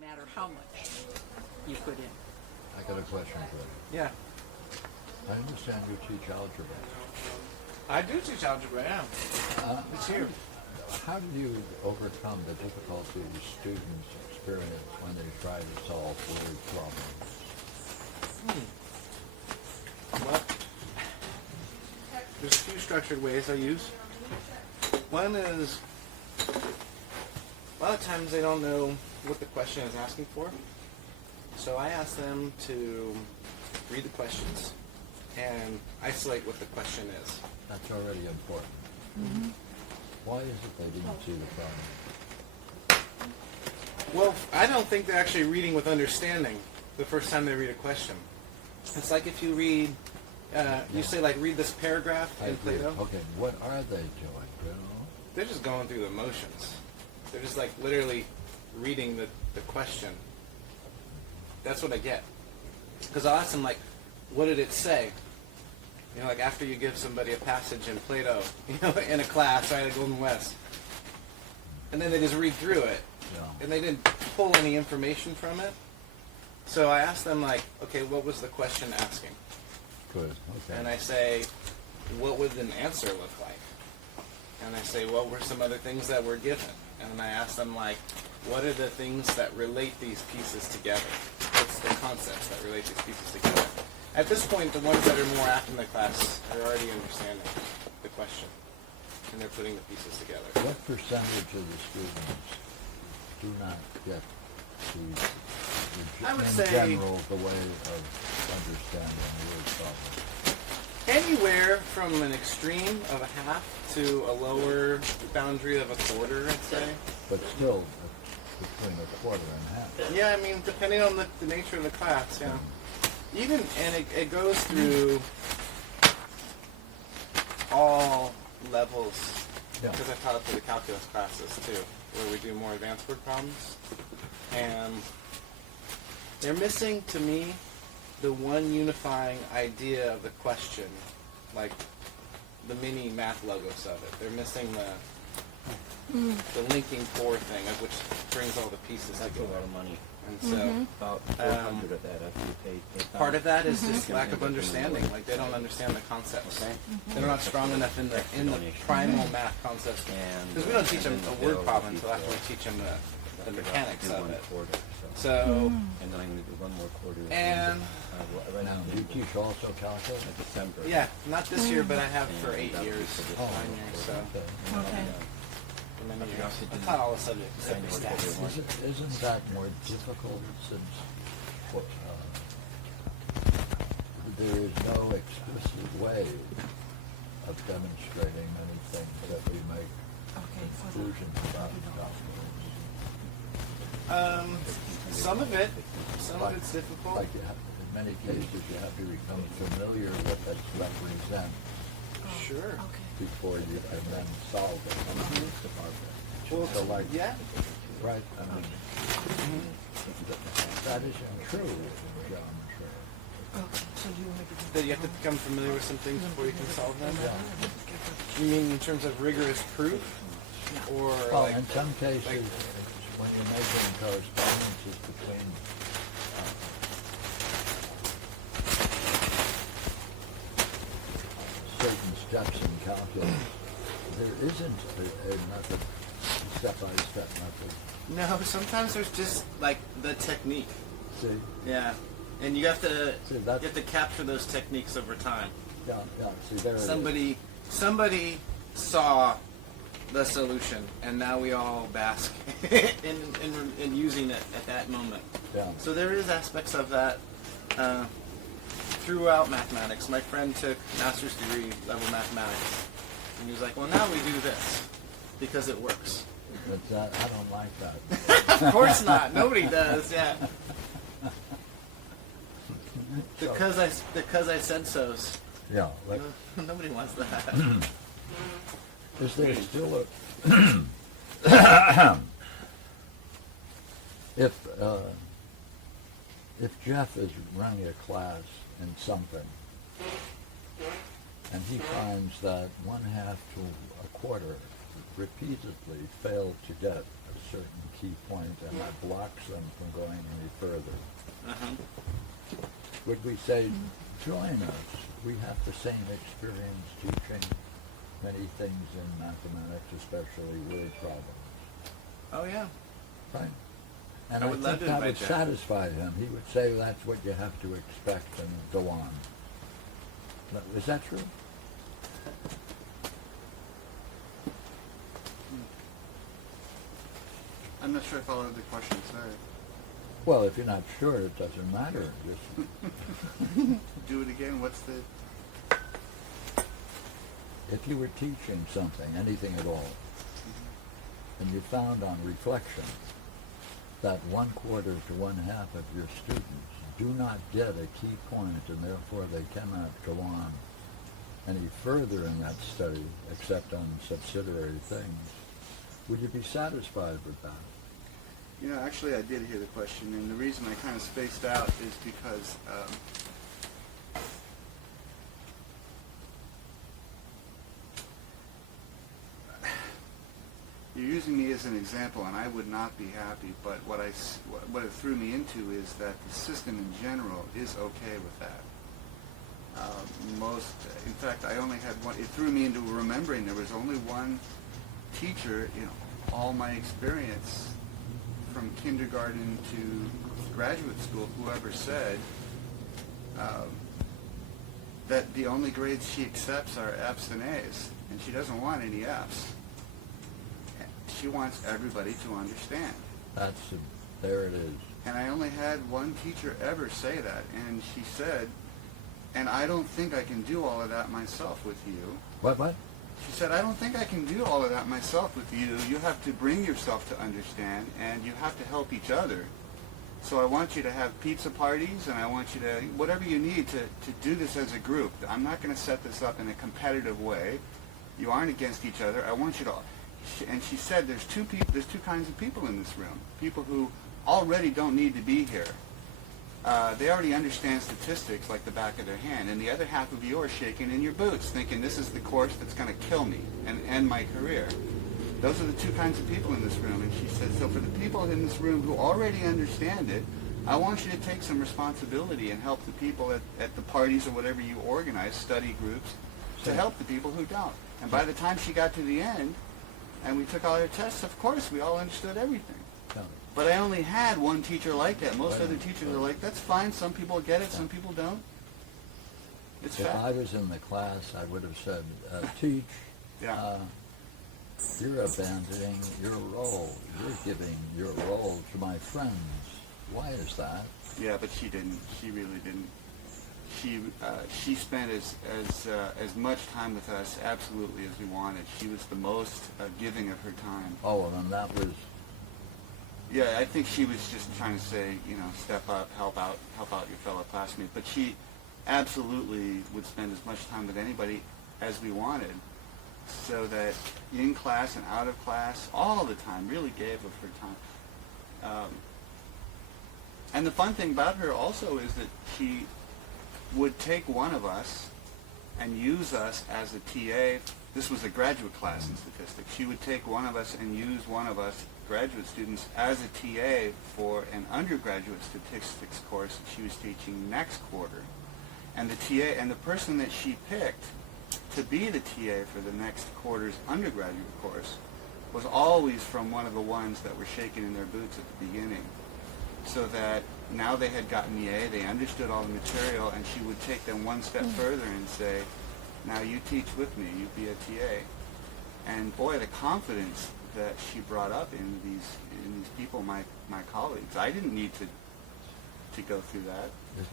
no matter how much you put in. I got a question for you. Yeah. I understand you teach algebra. I do teach algebra, yeah. It's here. How do you overcome the difficulties students experience when they try to solve word problems? Well, there's a few structured ways I use. One is, a lot of times they don't know what the question is asking for. So I ask them to read the questions and isolate what the question is. That's already important. Mm-hmm. Why is it they didn't see the problem? Well, I don't think they're actually reading with understanding the first time they read a question. It's like if you read, you say like, read this paragraph in Plato. Okay, what are they doing, Bill? They're just going through the motions. They're just like literally reading the question. That's what I get. Because I'll ask them like, what did it say? You know, like after you give somebody a passage in Plato, you know, in a class, right, at Golden West. And then they just read through it. Yeah. And they didn't pull any information from it. So I asked them like, okay, what was the question asking? Good, okay. And I say, what would an answer look like? And I say, what were some other things that were given? And then I ask them like, what are the things that relate these pieces together? What's the concepts that relate these pieces together? At this point, the ones that are more apt in the class are already understanding the question, and they're putting the pieces together. What percentage of the students do not get I would in say general, the way of understanding word problems? Anywhere from an extreme of a half to a lower boundary of a quarter, I'd say. But still, between a quarter and half. Yeah, I mean, depending on the nature of the class, yeah. Even, and it goes through all levels, Yeah. because I taught it for the calculus classes too, where we do more advanced word problems. And they're missing, to me, the one unifying idea of the question, like the mini math logos of it. They're missing the linking core thing, of which brings all the pieces That's a together. lot of money. And so About 400 of that after you pay. part of that is just lack of understanding. Like they don't understand the concepts. Okay. They're not strong enough in the primal math concepts. Because we don't teach them a word problem until after we teach them the mechanics of it. So, And then I'm going to do one more quarter. and right Now, now, do you teach also calculus? in December. yeah, not this year, but I have for And 8 that'll be years, for this 9 one. years. So, Okay. Okay. for many years. I taught all the subjects except for stats. Isn't that more difficult since there is no explicit way of demonstrating anything that we make conclusions about calculus? Some of it's difficult. Like you have, in many cases, you have to become familiar with its represent Sure. before you can then solve it. Well, So like, yeah. right, I mean, that isn't true in geometry. That you have to become familiar with some things before you can solve them? Yeah. You mean in terms of rigorous proof? Or Well, like, in some cases, when you're making correspondences between certain steps in calculus, there isn't a method, step-by-step method. no, sometimes there's just like the technique. See? Yeah. And you have to See, that's, capture those techniques over time. yeah, see, there it is. Somebody saw the solution, and now we all bask in using it at that moment. Yeah. So there is aspects of that throughout mathematics. My friend took master's degree level mathematics, and he was like, well, now we do this because it works. But I don't like that. Of course not. Nobody does, yeah. Because I said so's. Yeah. Like, Nobody wants that. is there still a if Jeff is running a class in something and he finds that 1/2 to a quarter repeatedly fail to get a certain key point and that blocks them from going any further. Would we say, join us? We have the same experience teaching many things in mathematics, especially word problems. Oh yeah. Right? And I I would love think to that would invite you. satisfy him. He would say that's what you have to expect and go on. Is that true? I'm not sure I followed the question, sorry. Well, if you're not sure, it doesn't matter. Just Do it again, what's the... if you were teaching something, anything at all, and you found on reflection that 1/4 to 1/2 of your students do not get a key point and therefore they cannot go on any further in that study except on subsidiary things, would you be satisfied with that? You know, actually I did hear the question, and the reason I kind of spaced out is because you're using me as an example, and I would not be happy, but what it threw me into is that the system in general is okay with that. In fact, I only had one. It threw me into remembering there was only one teacher in all my experience from kindergarten to graduate school who ever said that the only grades she accepts are F's and A's, and she doesn't want any F's. She wants everybody to understand. There it is. And I only had one teacher ever say that, and she said, and I don't think I can do all of that myself with you. What? She said, I don't think I can do all of that myself with you. You have to bring yourself to understand, and you have to help each other. So I want you to have pizza parties, and I want you to, whatever you need to do this as a group. I'm not going to set this up in a competitive way. You aren't against each other. I want you to, and she said there's two kinds of people in this room. People who already don't need to be here. They already understand statistics like the back of their hand, and the other half of you are shaking in your boots, thinking this is the course that's going to kill me and end my career. Those are the two kinds of people in this room. And she said, so for the people in this room who already understand it, I want you to take some responsibility and help the people at the parties or whatever you organize, study groups, to help the people who don't. And by the time she got to the end, and we took all our tests, of course, we all understood everything. But I only had one teacher like that. Most other teachers are like, that's fine. Some people get it, some people don't. It's If fact. I was in the class, I would have said, teach, Yeah. you're abandoning your role. You're giving your role to my friends. Why is that? Yeah, but she didn't. She really didn't. She spent as much time with us absolutely as we wanted. She was the most giving of her time. Oh, and that was... Yeah, I think she was just trying to say, step up, help out your fellow classmates. But she absolutely would spend as much time with anybody as we wanted, so that in class and out of class, all the time, really gave of her time. And the fun thing about her also is that she would take one of us and use us as a TA. This was a graduate class in statistics. She would take one of us and use one of us graduate students as a TA for an undergraduate statistics course that she was teaching next quarter. And the TA and the person that she picked to be the TA for the next quarter's undergraduate course was always from one of the ones that were shaking in their boots at the beginning. So that now they had gotten the A, they understood all the material, and she would take them one step further and say, now you teach with me, you be a TA. And boy, the confidence that she brought up in these people, my colleagues. I didn't need to go through that.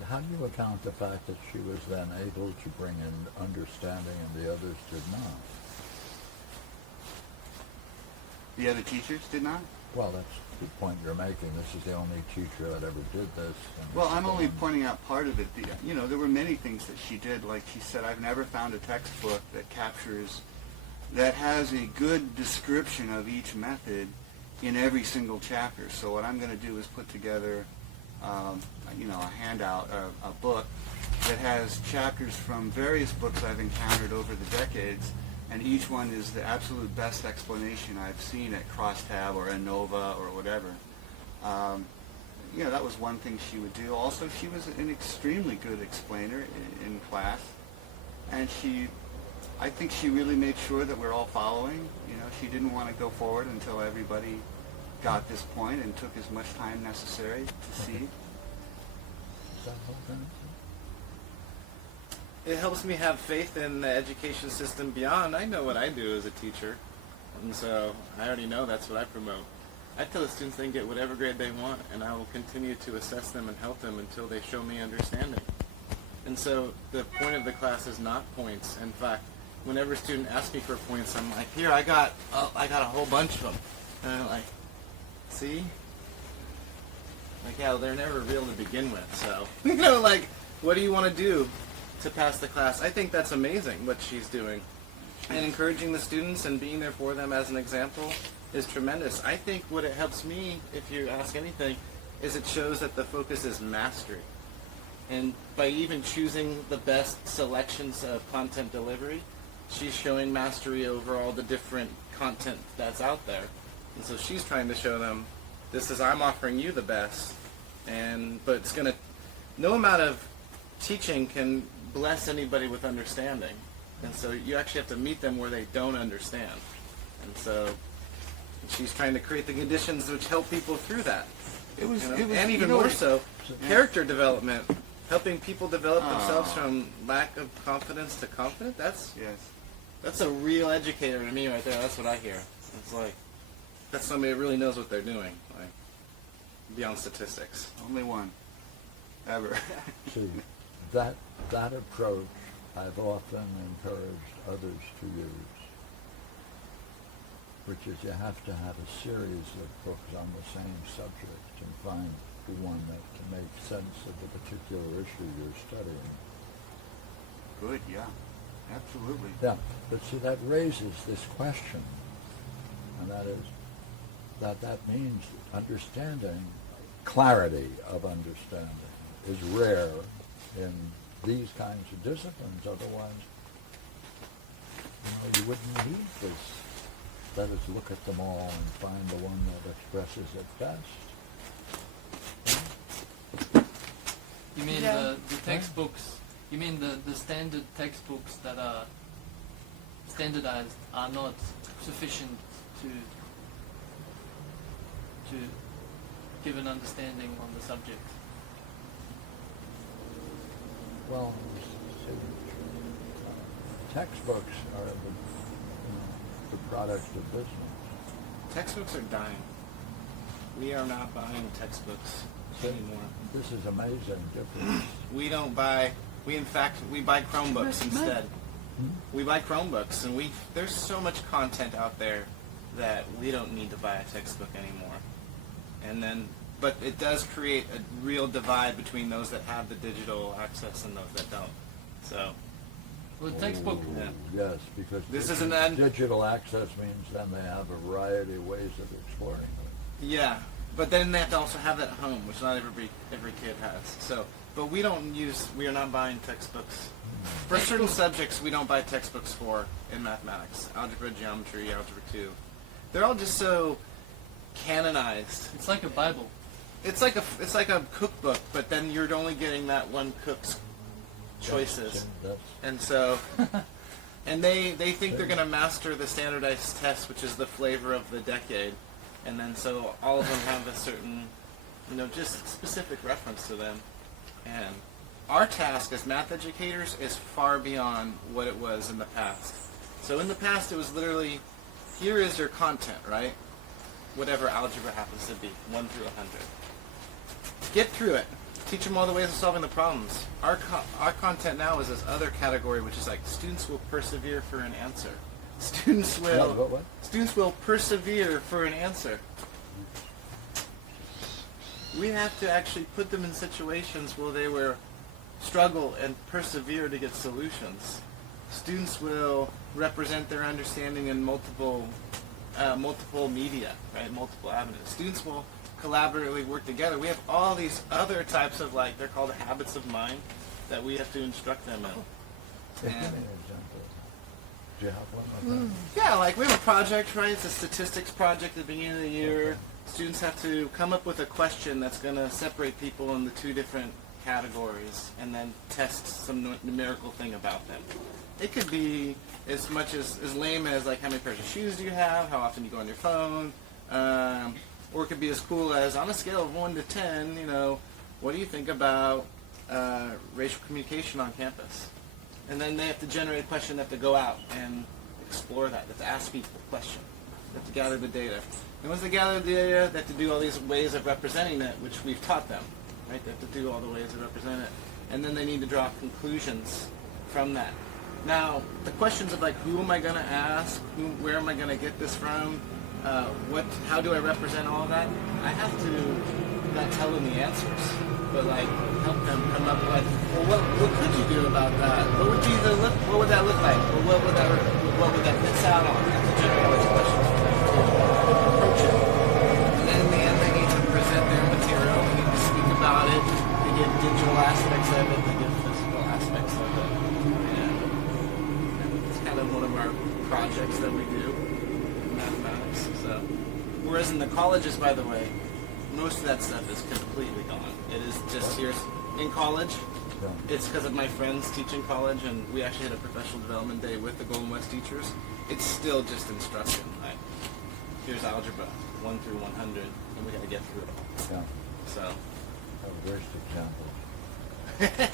How do you account the fact that she was then able to bring in understanding and the others did not? The other teachers did not? Well, that's the point you're making. This is the only teacher that ever did this. And Well, it's I'm only gone. pointing out part of it. There were many things that she did. Like she said, I've never found a textbook that has a good description of each method in every single chapter. So what I'm going to do is put together, a handout, a book that has chapters from various books I've encountered over the decades, and each one is the absolute best explanation I've seen at Crosstab or Innova or whatever. You know, that was one thing she would do. Also, she was an extremely good explainer in class, and I think she really made sure that we're all following. You know, she didn't want to go forward until everybody got this point and took as much time necessary to see. Is that what that is? It helps me have faith in the education system beyond. I know what I do as a teacher, and so I already know that's what I promote. I tell the students they can get whatever grade they want, and I will continue to assess them and help them until they show me understanding. And so the point of the class is not points. In fact, whenever a student asks me for points, I'm like, here, I got a whole bunch of them. And I'm like, see? Like, yeah, they're never real to begin with, so. You know, like, what do you want to do to pass the class? I think that's amazing what she's doing. And encouraging the students and being there for them as an example is tremendous. I think what it helps me, if you ask anything, is it shows that the focus is mastery. And by even choosing the best selections of content delivery, she's showing mastery over all the different content that's out there. And so she's trying to show them, I'm offering you the best, but it's going to, no amount of teaching can bless anybody with understanding. And so you actually have to meet them where they don't understand. And so she's trying to create the conditions which help people through that. And even more so, character development, helping people develop themselves from lack of confidence to confident. That's a real educator to me right there. That's what I hear. It's like, that's somebody that really knows what they're doing, like, beyond statistics. Only one, ever. See, that approach I've often encouraged others to use, which is you have to have a series of books on the same subject and find the one that can make sense of the particular issue you're studying. Good, yeah, absolutely. Yeah, but see, that raises this question, and that is that means understanding, clarity of understanding is rare in these kinds of disciplines. Otherwise, you wouldn't need this. Let us look at them all and find the one that expresses it best. You mean the textbooks? You mean the standard textbooks that are standardized are not sufficient to give an understanding on the subject? Well, textbooks are the product of business. Textbooks are dying. We are not buying textbooks anymore. This is amazing difference. We don't buy. We buy Chromebooks instead. We buy Chromebooks, and there's so much content out there that we don't need to buy a textbook anymore. But it does create a real divide between those that have the digital access and those that don't. So, Well, the textbook. Yes, because digital access means then they have a variety of ways of exploring it. Yeah, but then they have to also have that at home, which not every kid has. So, but we are not buying textbooks. For certain subjects, we don't buy textbooks for in mathematics, algebra, geometry, algebra 2. They're all just so canonized. It's like a Bible. It's like a cookbook, but then you're only getting that one cook's choices. And so, and they think they're going to master the standardized test, which is the flavor of the decade. And then so all of them have a certain, just specific reference to them. And our task as math educators is far beyond what it was in the past. So in the past, it was literally, here is your content, right? Whatever algebra happens to be, 1 through 100. Get through it. Teach them all the ways of solving the problems. Our content now is this other category, which is like students will persevere for an answer. Students will persevere for an answer. We have to actually put them in situations where they will struggle and persevere to get solutions. Students will represent their understanding in multiple media, right? Multiple avenues. Students will collaboratively work together. We have all these other types of, they're called habits of mind that we have to instruct them in. Give me an example. you have one like Yeah, like we have a project, right? It's a statistics project at the beginning of the year. Okay. Students have to come up with a question that's going to separate people into two different categories and then test some numerical thing about them. It could be as much as lame as like how many pairs of shoes do you have, how often you go on your phone, or it could be as cool as on a scale of 1 to 10, you know, what do you think about racial communication on campus? And then they have to generate a question, they have to go out and explore that. They have to ask people a question. They have to gather the data. And once they gather the data, they have to do all these ways of representing it, which we've taught them. Right? They have to do all the ways to represent it. And then they need to draw conclusions from that. Now, the questions of like, who am I going to ask? Where am I going to get this from? How do I represent all of that? I have to not tell them the answers, but like help them come up with, well, what could you do about that? What would that look like? Or what would that miss out on? I have to generate those questions for them to approach it. And then in the end, they need to present their material. They need to speak about it. They give digital aspects of it. They give physical aspects of it. And it's kind of one of our projects that we do in mathematics. So, whereas in the colleges, by the way, most of that stuff is completely gone. It is just here in college. It's because of my friends teaching college, and we actually had a professional development day with the Golden West teachers. It's still just instruction. Like, here's algebra, 1 through 100, and we got to get through it all. Yeah. So. Worst example.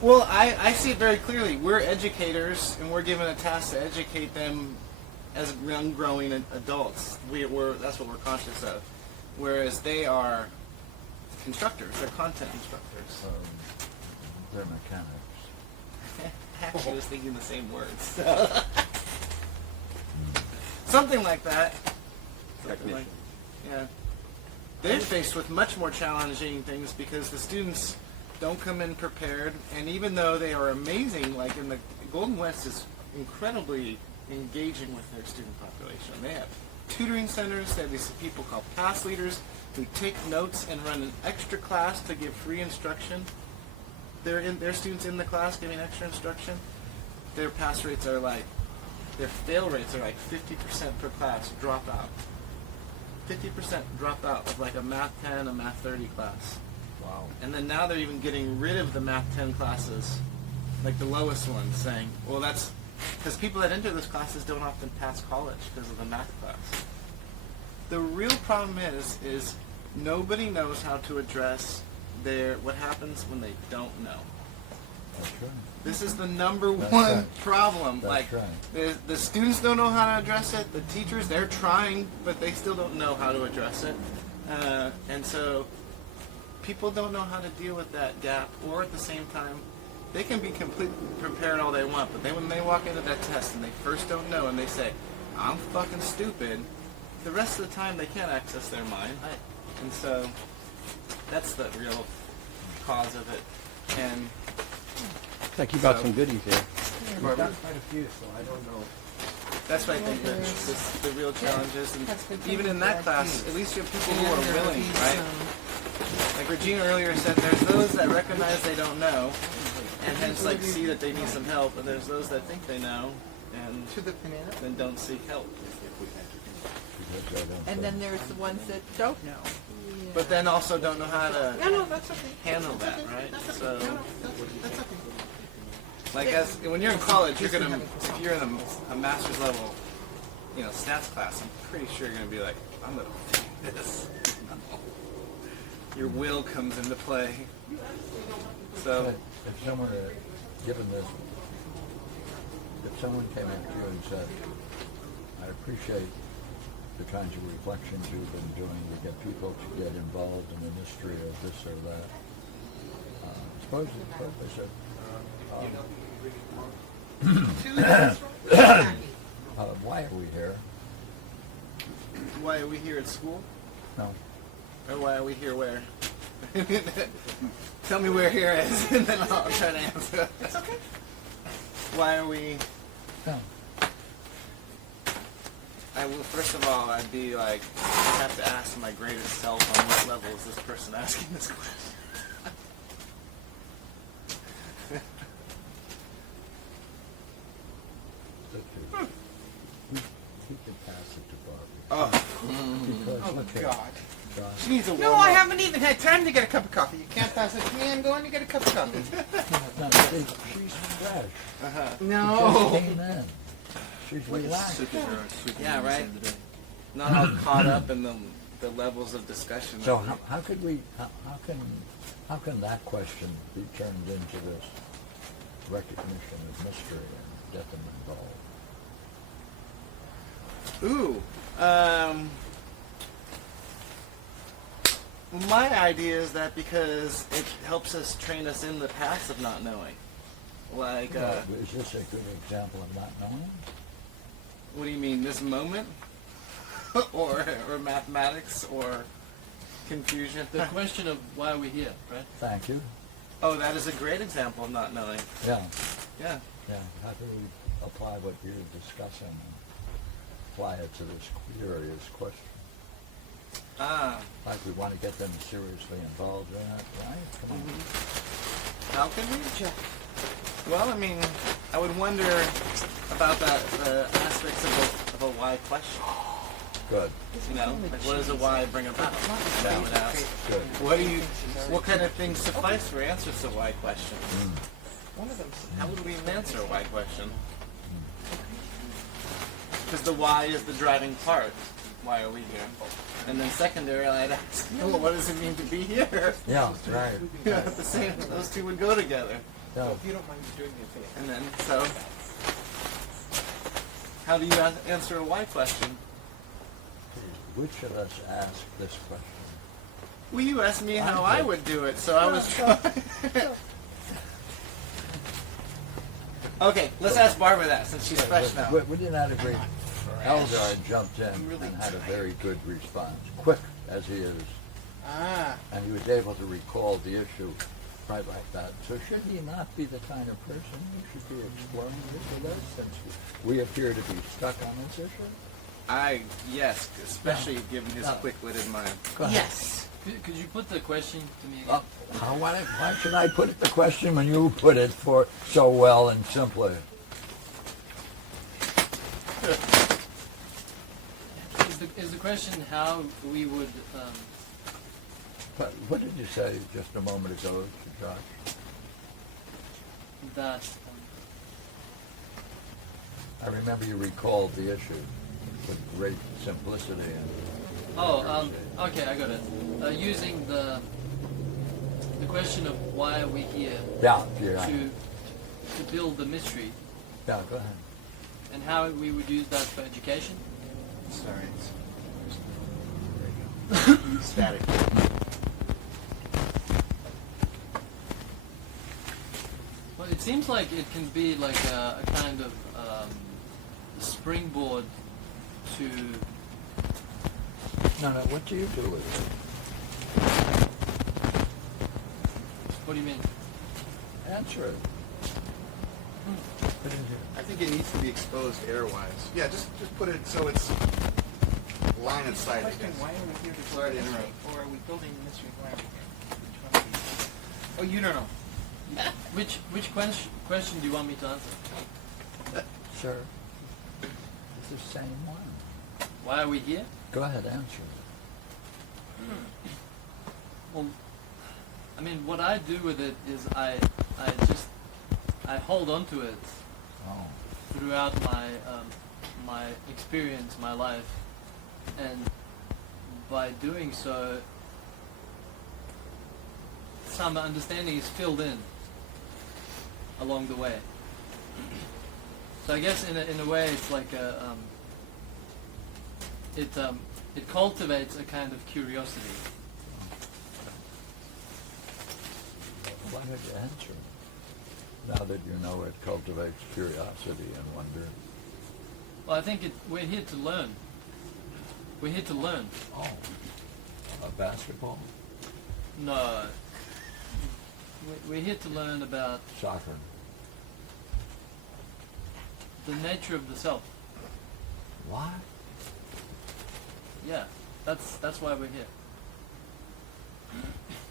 Well, I see it very clearly. We're educators, and we're given a task to educate them as young, growing adults. That's what we're conscious of. Whereas they are constructors. They're content instructors. They're mechanics. Actually, I was thinking the same words. Something like that. Technician. Yeah. They're faced with much more challenging things because the students don't come in prepared, and even though they are amazing, like in the Golden West is incredibly engaging with their student population. They have tutoring centers, they have these people called pass leaders who take notes and run an extra class to give free instruction. Their students in the class giving extra instruction. Their pass rates are like, their fail rates are like 50% per class drop out. 50% drop out of like a Math 10, a Math 30 class. Wow. And then now they're even getting rid of the Math 10 classes, like the lowest ones, saying, well, that's because people that enter those classes don't often pass college because of the math class. The real problem is nobody knows how to address what happens when they don't know. That's right. This is the number That's one right. problem. That's like right. the students don't know how to address it. The teachers, they're trying, but they still don't know how to address it. And so people don't know how to deal with that gap. Or at the same time, they can be completely prepared all they want, but then when they walk into that test and they first don't know and they say, I'm fucking stupid, the rest of the time they can't access their mind. And so that's the real cause of it. And Like you brought some goodies here. Yeah, we've got quite a few, so I don't know. that's what I think that the real challenge is. And even in that class, at least you have people who are willing, right? Like Regina earlier said, there's those that recognize they don't know, and hence like see that they need some help, and there's those that think they know, and then don't seek help. Because I don't And then there's the ones that don't know. But then also don't know how No, to no, that's okay. handle That's that, okay. right? That's So, okay. No, that's okay. like when you're in college, you're gonna, if you're in a master's level, stats class, I'm pretty sure you're gonna be like, I'm gonna do this. Your will comes into play. So, If someone had given this, if someone came up to you and said, I appreciate the kinds of reflections you've been doing to get people to get involved in the mystery of this or that, suppose they said, why are we here? why are we here at school? No. Or why are we here where? Tell me where here is, and then I'll try to answer. It's okay. Why are we... No. First of all, I'd be like, I have to ask my greatest self on what level is this person asking this question. Is it Okay. God. Josh. She needs a warm No, I haven't even had time to get a cup of coffee. You can't pass it to me. I'm going to get a cup of coffee. No, see, she's fresh. Uh-huh. She just No. came in. She's relaxed. Yeah, right. Not all caught up in the levels of discussion. So how could we, how can that question be turned into this recognition of mystery and detriment all? Ooh. My idea is that because it helps us train us in the past of not knowing. Like, Well, is this a good example of not knowing? what do you mean, this moment? or mathematics or confusion? The question of why are we here, right? Thank you. Oh, that is a great example of not knowing. Yeah, Yeah. yeah. How do we apply what you're discussing and apply it to this curious question? Ah. Like we want to get them seriously involved in it, right? Come on. How can we? Well, I mean, I would wonder about the aspects of a why question. Good, You know, like what does a why bring about? I would ask. good. What kind of things suffice for answers to why questions? One of them. How would we even answer a why question? Because the why is the driving part. Why are we here? And then secondary, I'd ask, well, what does it mean to be here? Yeah, right. The same, those two would go together. Yeah. If you don't mind doing me a favor. And then, so, how do you answer a why question? Which of us asked this question? Well, you asked me how I I did. would do it, so I was trying. Okay, let's ask Barbara that since she's fresh now. We didn't have a great Eldar jumped in and had a very good response, quick as he is, Ah. and he was able to recall the issue right like that. So should he not be the kind of person who should be exploring this with us, since we appear to be stuck on this issue? Yes, especially given his No. quick-witted mind. Go ahead. Yes. Could you put the question to me again? Why should I put the question when you put it for so well and simply? Is the question how we would What did you say just a moment ago to Josh? that I remember you recalled the issue with great simplicity and okay, I got it. Using the question of why are we here yeah, to build the mystery, yeah, go ahead. and how we would use that for education. Sorry. Static. Well, it seems like it can be like a kind of springboard to. No, what do you do with it? What do you mean? Answer it. Put it here. I think it needs to be exposed airwise. Yeah, just put it so it's line of sight. I Question, guess. why are we here to Sorry build to mystery? interrupt. Or are we building the mystery? Why are we here? Which one of these? Oh, you don't know. Which question do you want me to answer? Sir, it's the same one. Why are we here? Go ahead, answer it. Well, I mean, what I do with it is I hold on to it Oh, throughout my experience, my life, and by doing so, some understanding is filled in along the way. So I guess in a way it's like it cultivates a kind of curiosity. why don't you answer it? Now that you know it cultivates curiosity and wonder. Well, I think we're here to learn. We're here to learn. Oh, a basketball, No. We're here to learn about soccer. the nature of the self. What? Yeah, that's why we're here.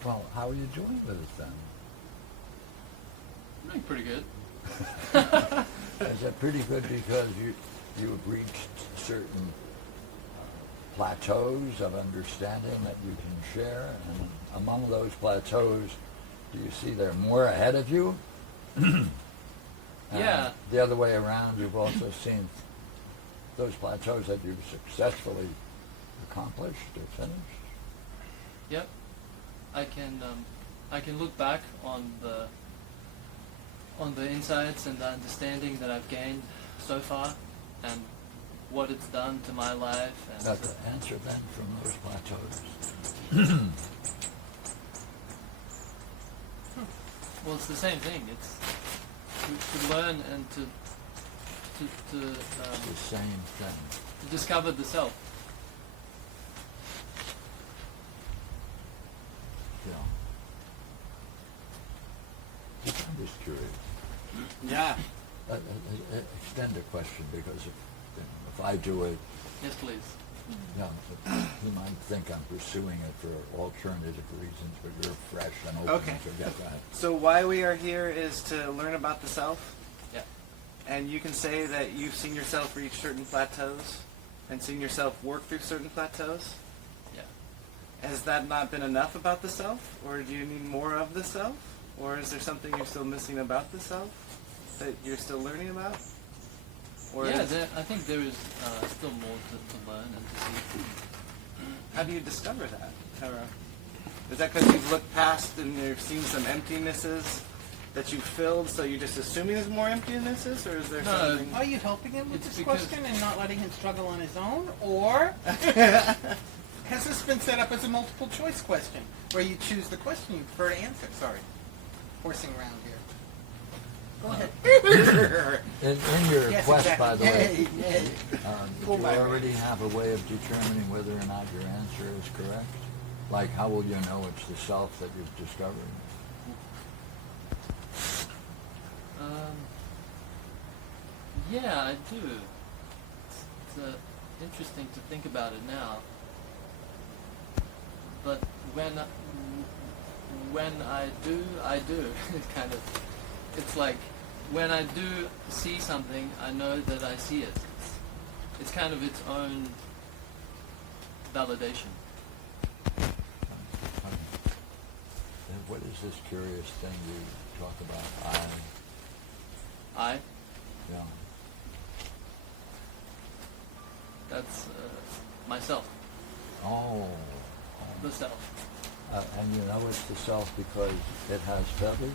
Well, how are you doing with it then? Doing pretty good. Is that pretty good because you've reached certain plateaus of understanding that you can share? And among those plateaus, do you see they're more ahead of you? And Yeah. the other way around, you've also seen those plateaus that you've successfully accomplished or finished? Yep. I can look back on the insights and the understanding that I've gained so far, and what it's done to my life. And Got the answer then from those plateaus? well, it's the same thing. It's to learn and to It's the same thing. discover the self. Yeah. I'm just curious. Yeah. Extend a question, because if I do it, Yes, please. you might think I'm pursuing it for alternative reasons, but you're fresh and open Okay. to get that. So why we are here is to learn about the self. Yeah. And you can say that you've seen yourself reach certain plateaus and seen yourself work through certain plateaus. Yeah. Has that not been enough about the self? Or do you need more of the self? Or is there something you're still missing about the self that you're still learning about? Or Yeah, is- I think there is still more to learn and to see. how do you discover that? Is that because you've looked past and you've seen some emptinesses that you filled, so you're just assuming there's more emptinesses? Or is there No, something... Are you helping him with It's this because- question and not letting him struggle on his own? Or has this been set up as a multiple choice question where you choose the question you prefer to answer? Sorry. Horsing around here. Go ahead. In your Yes, quest, exactly. by the way, Yay, yay. do Pull you my already have a way of determining whether or not your answer is correct? Like, how will you know it's the self that you've discovered? Yeah, I do. It's interesting to think about it now. But when I do, It's kind of, it's like when I do see something, I know that I see it. It's kind of its own validation. And what is this curious thing you talk about? I, Yeah. that's myself, Oh. the self. And you know it's the self because it has feathers?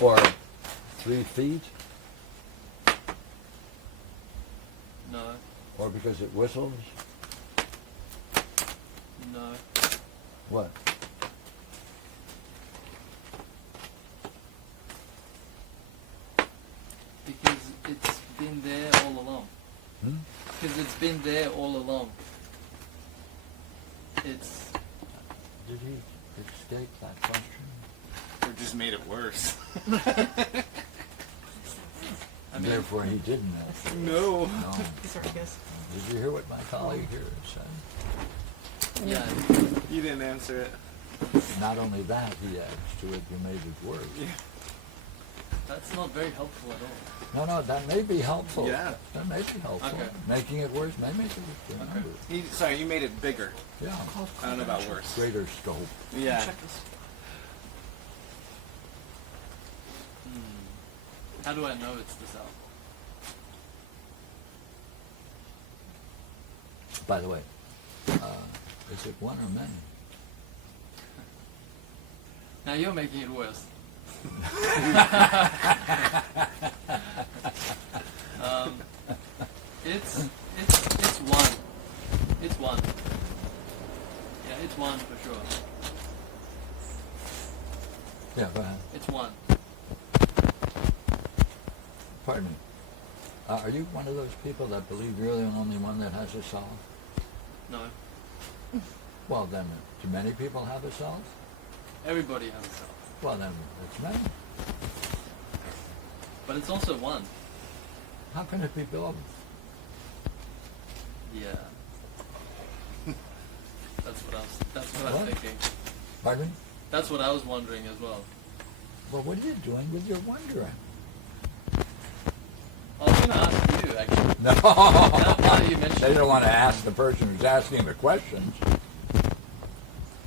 Or 3 feet? No, Or because it whistles? no. What? Because it's been there all along. Hmm? Because it's been there all along. It's, Did he escape that question? Or just made it worse? I mean, Therefore he didn't answer. No. No. Sorry, guys. Did you hear what my colleague here said? yeah, You didn't answer it. Not only that, he adds to it, you made it worse. that's not very helpful at all. No, that may be helpful. Yeah. That may be helpful. Okay. Making it worse may make it worse. Remember. Sorry, you made it bigger. Yeah. I don't know about worse. Greater scope. Yeah. How do I know it's the self? By the way, is it one or many? Now you're making it worse. It's one. It's one. Yeah, it's one for sure. Yeah, go ahead. It's one. Pardon me. Are you one of those people that believe you're the only one that has a self? No. Well, then, do many people have a self? Everybody has a self. Well, then, it's many. But it's also one. How can it be both? Yeah. That's what I'm What? thinking. Pardon me? That's what I was wondering as well. Well, what are you doing with your wondering? going to ask you, actually. No. Now you mention They it. don't want to ask the person who's asking the questions.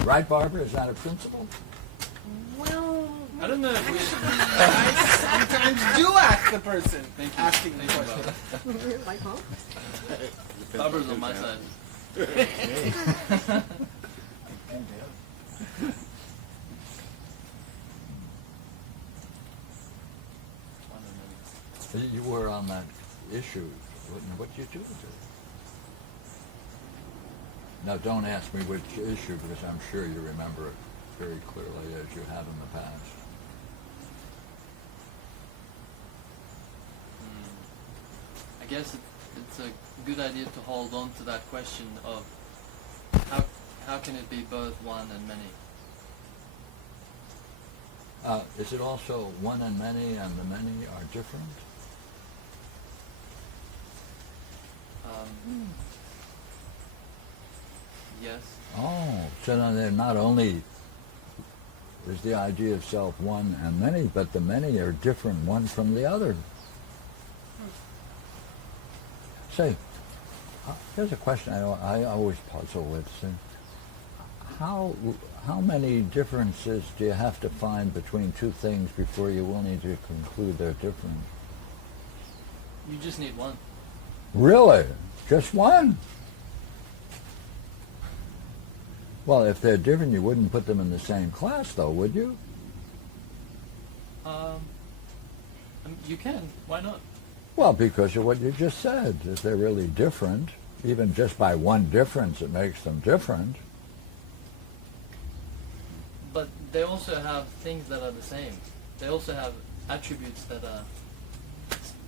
Right, Barbara? Is that a principle? Well, I don't know if we... I sometimes do ask the person Thank you. asking the Thank you, question. Barbara. Like, huh? Barbara's on my side. You were on that issue. What did you do with it? Now, don't ask me which issue, because I'm sure you remember it very clearly as you have in the past. I guess it's a good idea to hold on to that question of how can it be both one and many? Is it also one and many, and the many are different? Yes. Oh, so now they're not only is the idea of self one and many, but the many are different one from the other. Say, here's a question I always puzzle with. Say, how many differences do you have to find between two things before you're willing to conclude they're different? You just need one. Really? Just one? Well, if they're different, you wouldn't put them in the same class, though, would you? You can. Why not? Well, because of what you just said. If they're really different, even just by one difference, it makes them different. But they also have things that are the same. They also have attributes that are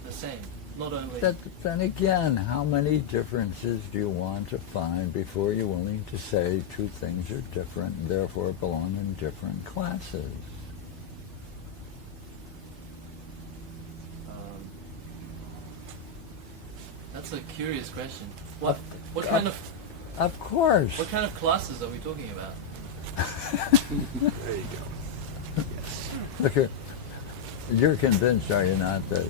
the same. Not only... Then again, how many differences do you want to find before you're willing to say two things are different and therefore belong in different classes? That's a curious question. What kind of Of course. what kind of classes are we talking about? There you go. Look here. You're convinced, are you not, that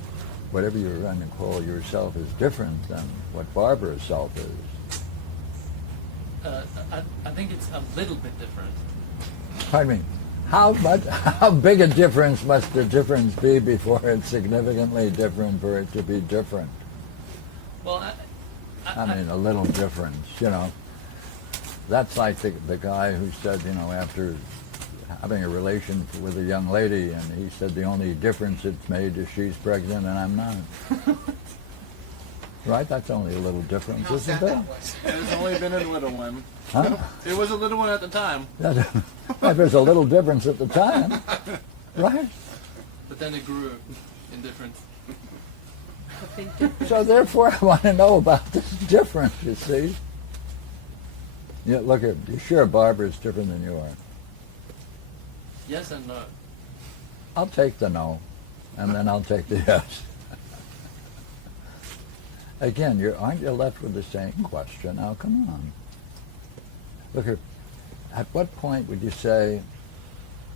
whatever you're going to call yourself is different than what Barbara's self is? I think it's a little bit different. Pardon me. How big a difference must the difference be before it's significantly different for it to be different? Well, I mean, a little difference, you know. That's like the guy who said, you know, after having a relation with a young lady, and he said the only difference it's made is she's pregnant and I'm not. Right? That's only a little difference, How isn't sad it? that was. It's only been a little one. Huh? It was a little one at the time. Well, there's a little difference at the time, right? but then it grew in difference. So therefore, I want to know about this difference, you see. Yeah, look at, you're sure Barbara's different than you are. Yes and no. I'll take the no, and then I'll take the yes. Again, aren't you left with the same question? Now, come on. Look here, at what point would you say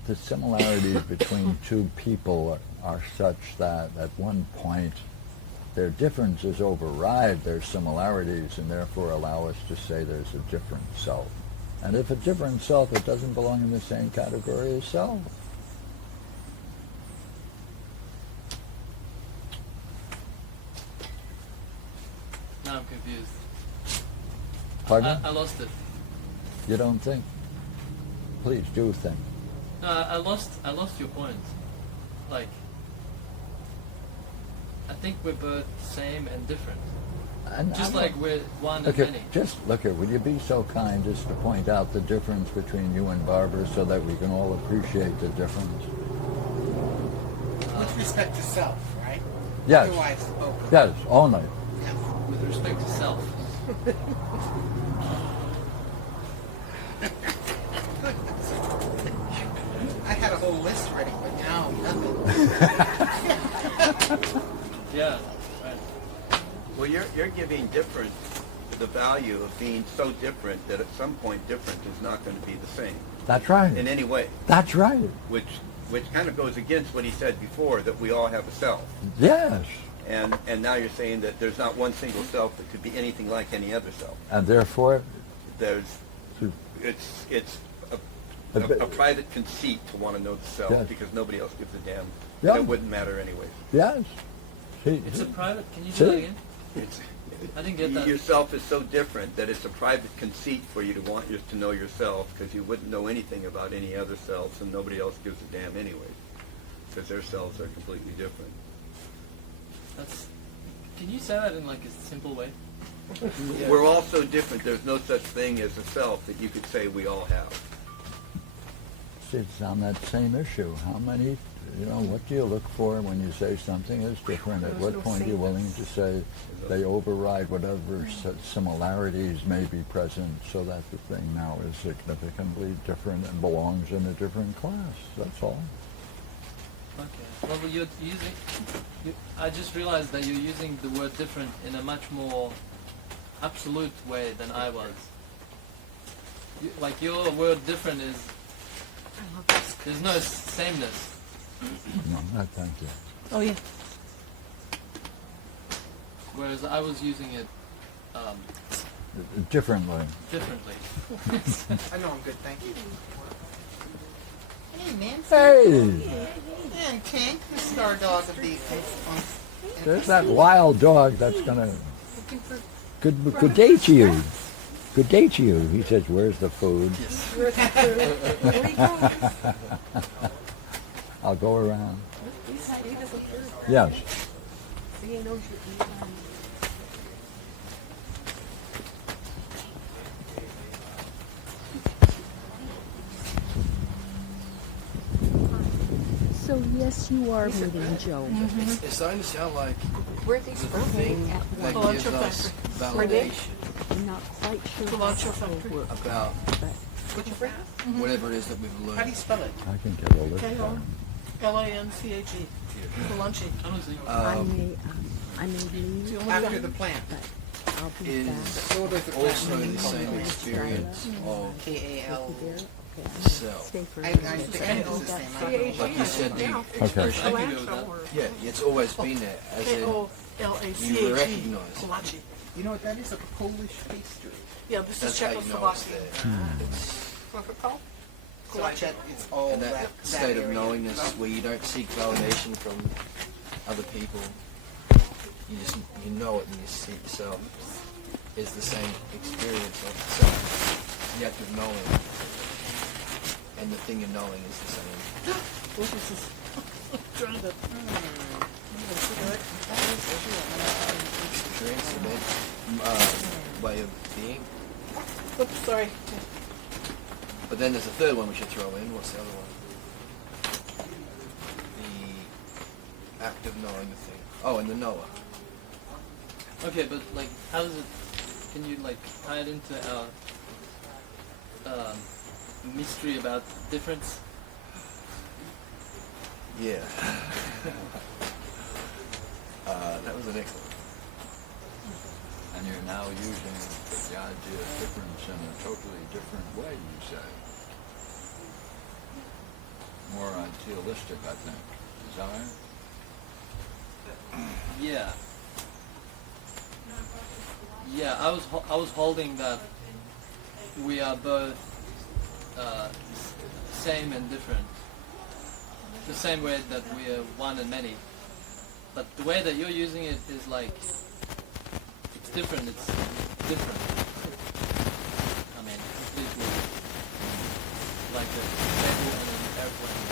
the similarities between two people are such that at one point their differences override their similarities and therefore allow us to say there's a different self? And if a different self, it doesn't belong in the same category as self. Now I'm confused. Pardon? I lost it. You don't think? Please do think. No, I lost your point. Like, I think we're both same and different. And Just I'm like we're one and Okay, many. just look here. Will you be so kind as to point out the difference between you and Barbara so that we can all appreciate the difference? With respect to self, right? Yes. Otherwise, spoken. Yes, only. Yeah. With respect to self. I had a whole list ready, but now nothing. Yeah. Right. Well, you're giving different the value of being so different that at some point different is not going to be the same That's right. in any way, That's right. which kind of goes against what he said before, that we all have a self. Yes. And now you're saying that there's not one single self that could be anything like any other self. And therefore, There's, to- it's A bit- a private conceit to want to know the self Yes. because nobody else gives a damn. Yeah. It wouldn't matter anyways. yes. See, It's a private. Can you See? do that again? It's, I didn't get that. Yourself is so different that it's a private conceit for you to want to know yourself because you wouldn't know anything about any other selves and nobody else gives a damn anyways because their selves are completely different. That's. Can you say that in like a simple way? We're all so different. There's no such thing as a self that you could say we all have. see, it's on that same issue. How many, what do you look for when you say something is different? At what point are you willing to say they override whatever similarities may be present so that the thing now is significantly different and belongs in a different class? That's all. Okay. Well, you're using. I just realized that you're using the word different in a much more absolute way than I was. Like your word different is. There's no sameness. No, not thank you. Oh, yeah. Whereas I was using it Differently. differently. I know I'm good, thank you. Hey, Nancy. Hey! And King, the star dog of the... There's that wild dog that's gonna. Good day to you. Good day to you. He says, "Where's the food?" I'll go around. Yes. So yes, you are meeting Joe. It's starting to sound like Where are these the from? thing that Cilantro gives us Were they? validation I'm not quite sure Cilantro how factory. it works, about but What'd you bring? whatever it is that we've How do you learned. spell it? I can get a list Okay, down. Lanche. Lanche. I don't think. I may leave, After the plant. but I'll be Is back. So there's a also plant the same experience of K-A-L. Okay, self. stay for I a little think bit. I know it's the same. I don't know. Like you said, the Okay. expression. I can go with that. Yeah, it's always been there, as in K-O-L-A-C-H-E. you recognize. Kolache. You know what, that is a Polish pastry. Yeah, this is That's how you know it's Czechoslovakia. there. It's, What's it called? So I bet it's all and that state of area. knowingness where you don't seek validation from other people. You know it and you see it yourself. Is the same experience of self. The act of knowing and the thing you're knowing is the same. What is this? Trying to... Experience, way of being. Oops, sorry. But then there's a third one we should throw in. What's the other one? The act of knowing the thing. Oh, and the knower. Okay, but like, how does it? Can you like tie it into our mystery about difference? Yeah. That was an excellent. And you're now using the idea of difference in a totally different way, you say. More idealistic, I think. Is that right? Yeah. Yeah, I was holding that we are both same and different. The same way that we are one and many. But the way that you're using it is like it's different. It's different. I mean, completely like a table and an airplane.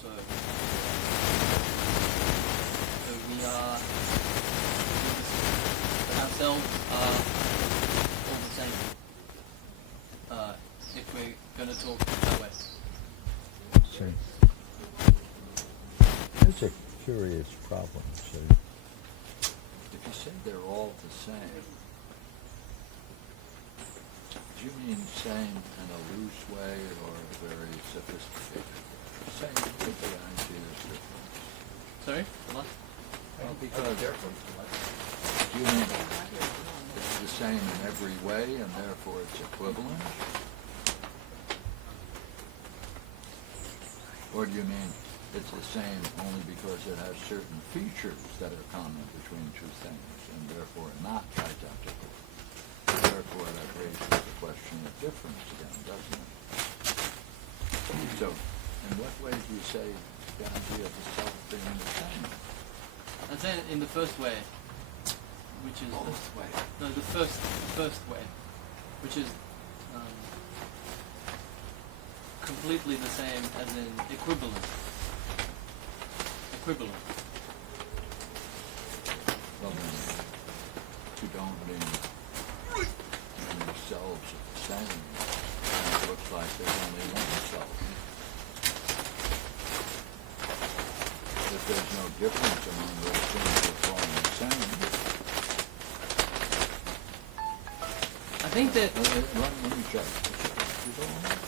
So we are ourselves are all the same. If we're going to talk that way. See. It's a curious problem, see. If you say they're all the same, do you mean same in a loose way or very sophisticated? Same with the idea of difference. Sorry? What? Well, because do you mean it's the same in every way and therefore it's equivalent? Or do you mean it's the same only because it has certain features that are common between two things and therefore not identical? Therefore, that raises the question of difference again, doesn't it? So, in what way do you say the idea of the self being the same? I'd say in the first way, which is the first way, which is completely the same as in equivalent. Equivalent. Well, then, you don't mean yourselves are the same. And it looks like there's only one self. If there's no difference among those things that form the same. I think that Let me check. You go on.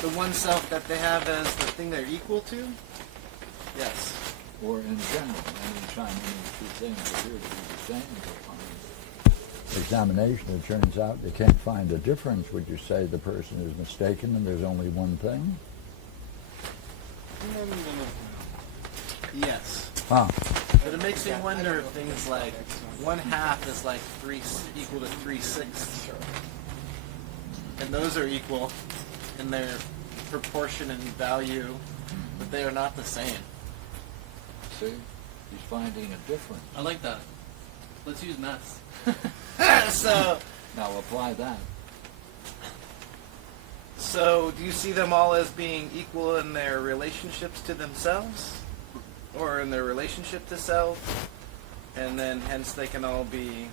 The one self that they have as the thing they're equal to? Yes. Or in general, anytime any two things appear to be the same, upon examination it turns out they can't find a difference. Would you say the person is mistaken and there's only one thing? No. Yes. Ah, But it makes me wonder if things like 1/2 is like equal to 3/6. And those are equal in their proportion and value, but they are not the same. see? He's finding a difference. I like that. Let's use maths. So Now apply that. So, do you see them all as being equal in their relationships to themselves? Or in their relationship to self? And then hence they can all be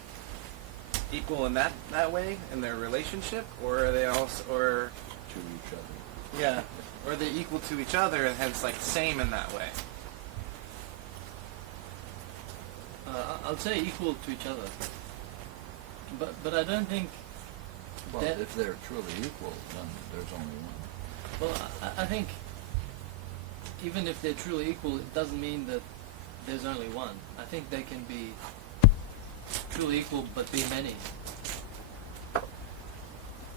equal in that way, in their relationship? Or are they also, or, To each other. yeah, or are they equal to each other and hence like same in that way? I'll say equal to each other. But I don't think. Well, That- if they're truly equal, then there's only one. Well, I think even if they're truly equal, it doesn't mean that there's only one. I think they can be truly equal but be many.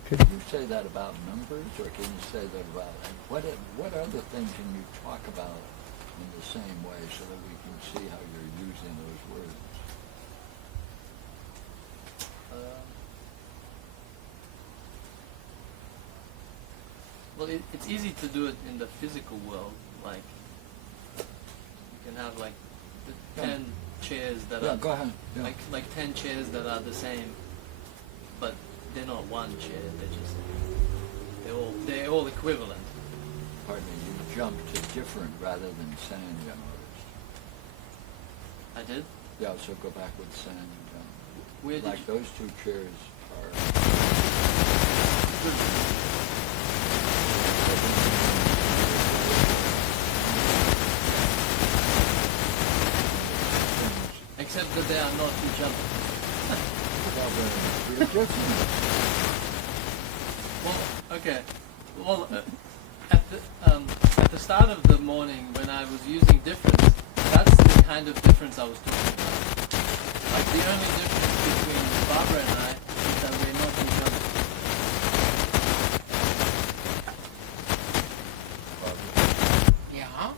Could you say that about numbers, or can you say that about what other thing can you talk about in the same way so that we can see how you're using those words? Well, it's easy to do it in the physical world. Like you can have like the 10 chairs that Yeah, are go ahead. Yeah. like 10 chairs that are the same, but they're not one chair. They're all equivalent. Pardon me, you jumped to different rather than same, you noticed. I did. Yeah, so go back with same. Where did Like you- those two chairs are. Except that they are not each other. Well, they're different. Well, okay. Well, at the start of the morning when I was using difference, that's the kind of difference I was talking about. Like the only difference between Barbara and I is that we're not each other. Yeah.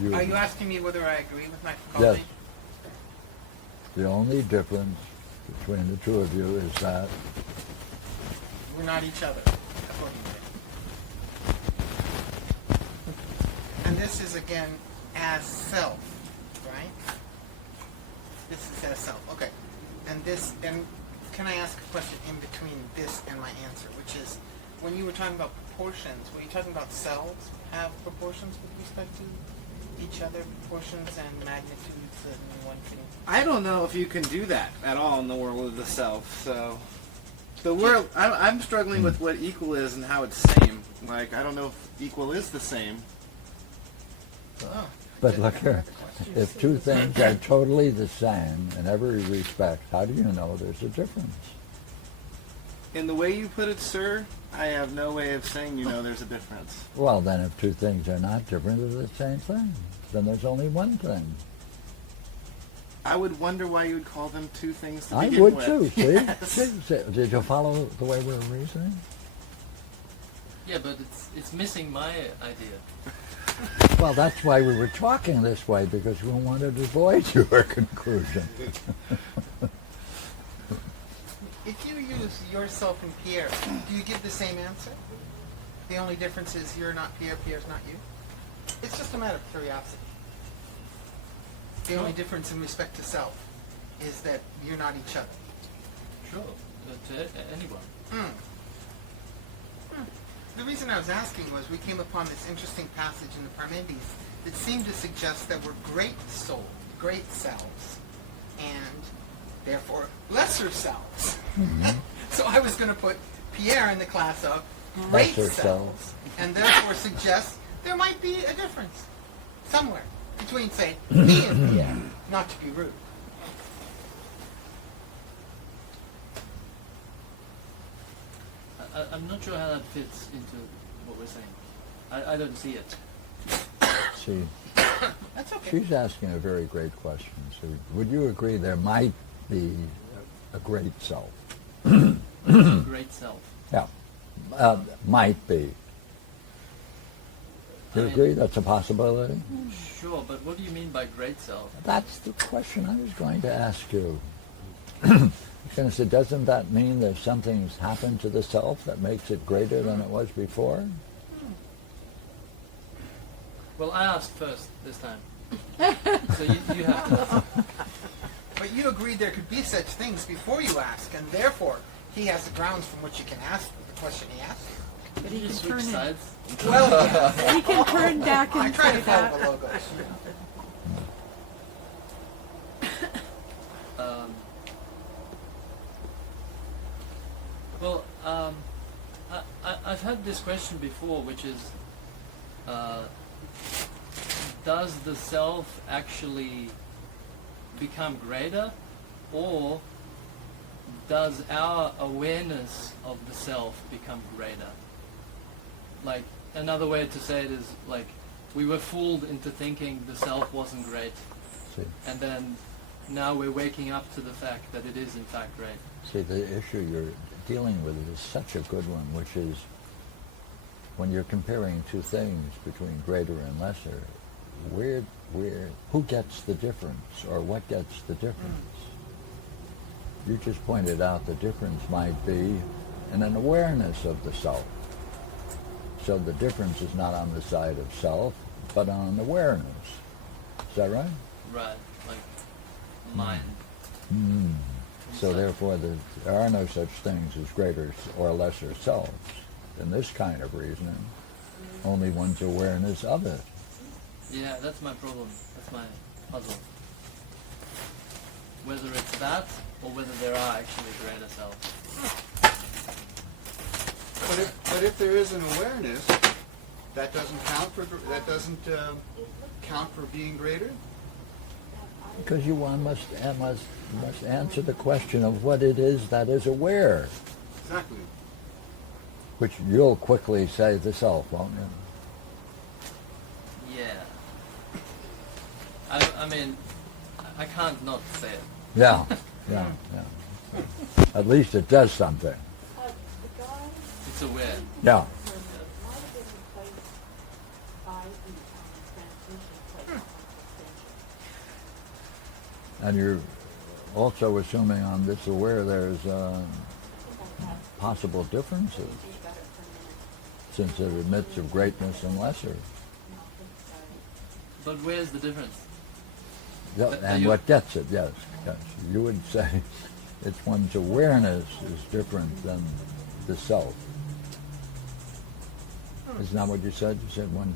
You- Are you asking me whether I agree with my Yes. colleague? The only difference between the two of you is that We're not each other, according to him. And this is again as self, right? This is as self. Okay. And this, and can I ask a question in between this and my answer, which is, when you were talking about proportions, were you talking about selves have proportions with respect to each other, proportions and magnitudes and one thing? I don't know if you can do that at all in the world of the self. So, the world, I'm struggling with what equal is and how it's same. Like, I don't know if equal is the same. Oh, But look here, if two things are totally the same in every respect, how do you know there's a difference? In the way you put it, sir, I have no way of saying there's a difference. Well, then if two things are not different, they're the same thing. Then there's only one thing. I would wonder why you would call them two things to I begin would with. too, see? Yes. Did you follow the way we're reasoning? Yeah, but it's missing my idea. Well, that's why we were talking this way, because we wanted to avoid your conclusion. If you use yourself and Pierre, do you give the same answer? The only difference is you're not Pierre, Pierre's not you? It's just a matter of curiosity. The only difference in respect to self is that you're not each other. Sure, to anyone. The reason I was asking was we came upon this interesting passage in the Parmenides that seemed to suggest that we're great souls, great selves, and therefore lesser selves. So I was going to put Pierre in the class of great Lesser selves, and therefore suggest there might be a difference somewhere between, say, me and Pierre, not to be rude. I'm not sure how that fits into what we're saying. I don't see it. See, That's okay. she's asking a very great question. So would you agree there might be a great self? Great self. Yeah, might be. Do you I mean- agree that's a possibility? Sure, but what do you mean by great self? That's the question I was going to ask you. I was going to say, doesn't that mean that something's happened to the self that makes it greater than it was before? Well, I asked first this time. So you have to. But you agreed there could be such things before you ask, and therefore he has the grounds from which you can ask the question he asked. But Did he you can switch turn it. sides? Well, yeah. He can turn back I and try say to follow that. the logos. Well, I've had this question before, which is, does the self actually become greater, or does our awareness of the self become greater? Like, another way to say it is, like, we were fooled into thinking the self wasn't great, See, and then now we're waking up to the fact that it is in fact great. see, the issue you're dealing with is such a good one, which is when you're comparing two things between greater and lesser, who gets the difference, or what gets the difference? You just pointed out the difference might be in an awareness of the self. So the difference is not on the side of self, but on awareness. Is that right? Right, like mind. So therefore, there are no such things as greater or lesser selves. In this kind of reasoning, only one's awareness of it. Yeah, that's my problem. That's my puzzle. Whether it's that, or whether there are actually greater selves. But if there is an awareness, that doesn't count for being greater. Because you must answer the question of what it is that is aware, Exactly. which you'll quickly say the self, won't you? Yeah. I mean, I can't not say it. Yeah. At least it does something. It's aware. Yeah. And you're also assuming on this aware there's possible differences, since it admits of greatness and lesser. But where's the difference? Yeah, That and you- what gets it, yes. You would say it's one's awareness is different than the self. Isn't that what you said? You said one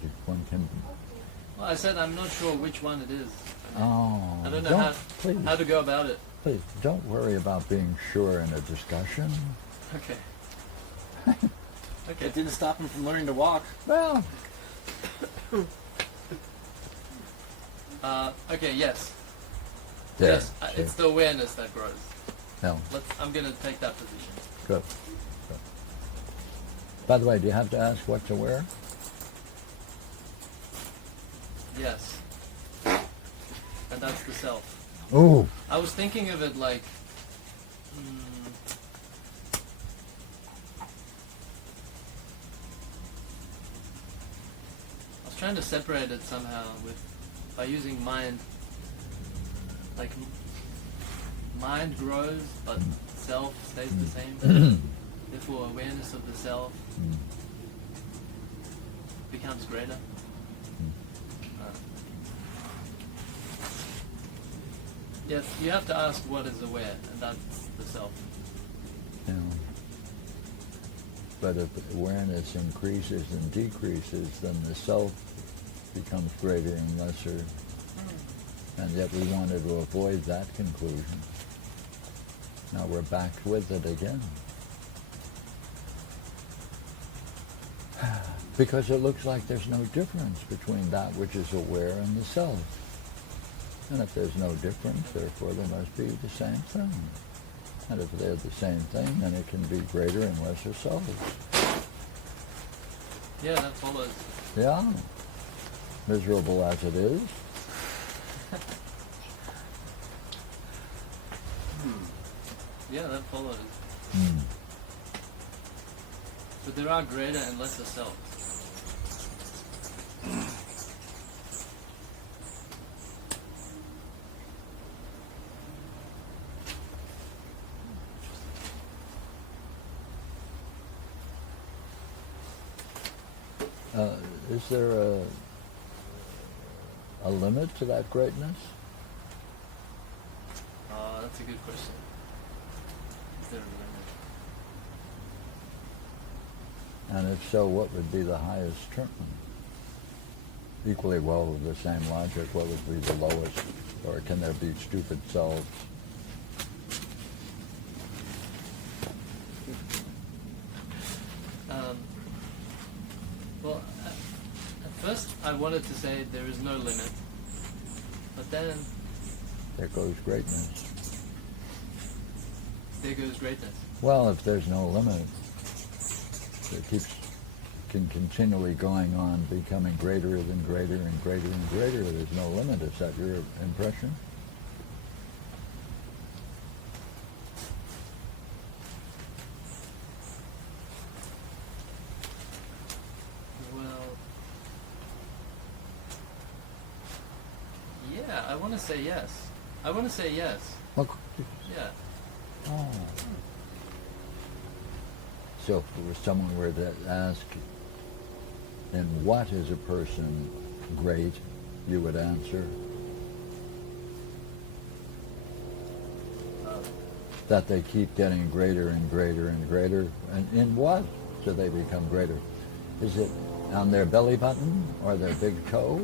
can... Well, I said I'm not sure which one it is. Oh, I don't know please, how to go about it. please, don't worry about being sure in a discussion. Okay. Okay. It didn't stop him from learning to walk. Well, Okay. Yes. yeah, Yes. It's the awareness that grows. no, I'm gonna take that position. good. By the way, do you have to ask what's aware? Yes. And that's the self. Oh, I was thinking of it like, I was trying to separate it somehow by using mind. Like, mind grows, but self stays the same. Therefore, awareness of the self becomes greater. Yes, you have to ask what is aware, and that's the self. you know. But if awareness increases and decreases, then the self becomes greater and lesser. And yet we wanted to avoid that conclusion. Now we're back with it again. Because it looks like there's no difference between that which is aware and the self. And if there's no difference, therefore there must be the same thing. And if they're the same thing, then it can be greater and lesser selves. Yeah, that follows. Yeah. Miserable as it is. Yeah, that follows. Mm. But there are greater and lesser selves. Is there a limit to that greatness? That's a good question. Is there a limit? And if so, what would be the highest term? Equally well with the same logic, what would be the lowest? Or can there be stupid selves? Well, at first I wanted to say there is no limit, but then There goes greatness. there goes greatness. Well, if there's no limit, it can continually going on, becoming greater than greater and greater and greater. There's no limit. Is that your impression? Well, yeah, I want to say yes. I want to say yes. Look. Yeah. Oh. So if someone were to ask, in what is a person great, you would answer that they keep getting greater and greater and greater. And in what do they become greater? Is it on their belly button or their big toe?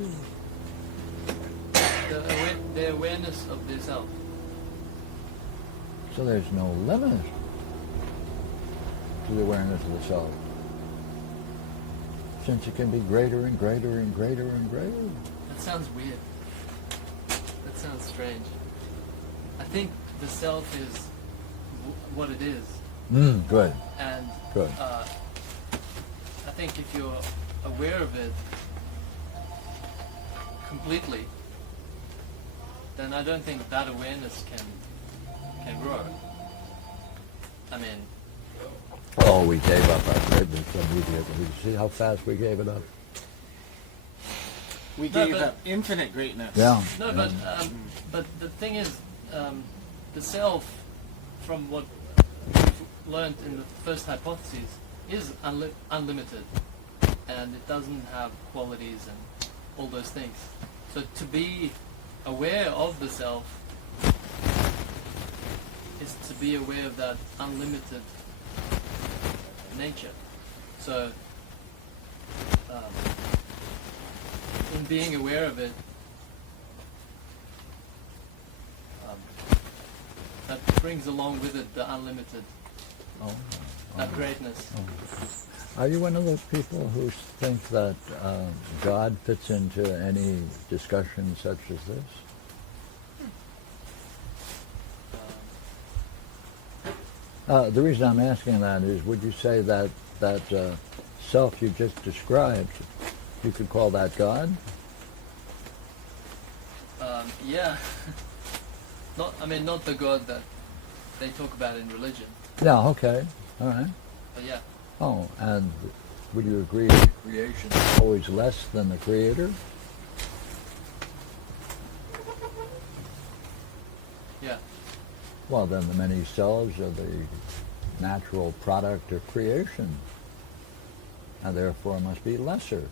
The awareness of the self. So there's no limit to the awareness of the self. Since it can be greater and greater and greater and greater. That sounds weird. That sounds strange. I think the self is what it is. Good. And Good. I think if you're aware of it completely, then I don't think that awareness can grow. I mean, Oh, we gave up our greatness immediately. See how fast we gave it up? We No, gave but- up infinite greatness. Yeah. no, but the thing is, the self, from what we've learned in the first hypothesis, is unlimited, and it doesn't have qualities and all those things. So to be aware of the self is to be aware of that unlimited nature. So in being aware of it, that brings along with it the unlimited, Oh. that greatness. Are you one of those people who think that God fits into any discussion such as this? The reason I'm asking that is, would you say that self you just described, you could call that God? Yeah. Not the God that they talk about in religion. Yeah, okay. All right. But yeah, Oh, and would you agree that creation is always less than the creator? yeah. Well, then the many selves are the natural product of creation, and therefore must be lesser.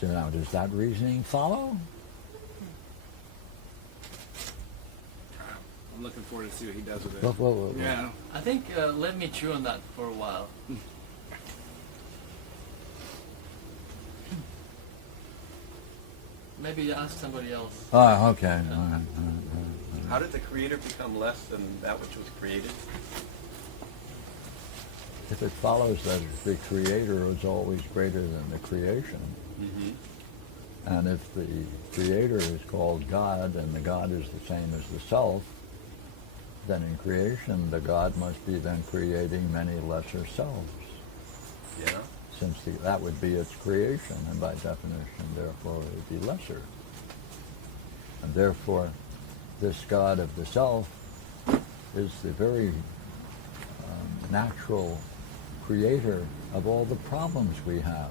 So now, does that reasoning follow? I'm looking forward to see what he does with it. Well, Yeah. I think let me chew on that for a while. Maybe ask somebody else. Oh, okay. How did the creator become less than that which was created? If it follows that the creator is always greater than the creation, and if the creator is called God and the God is the same as the self, then in creation the God must be then creating many lesser selves, Yeah. since that would be its creation, and by definition therefore it would be lesser. And therefore this God of the self is the very natural creator of all the problems we have,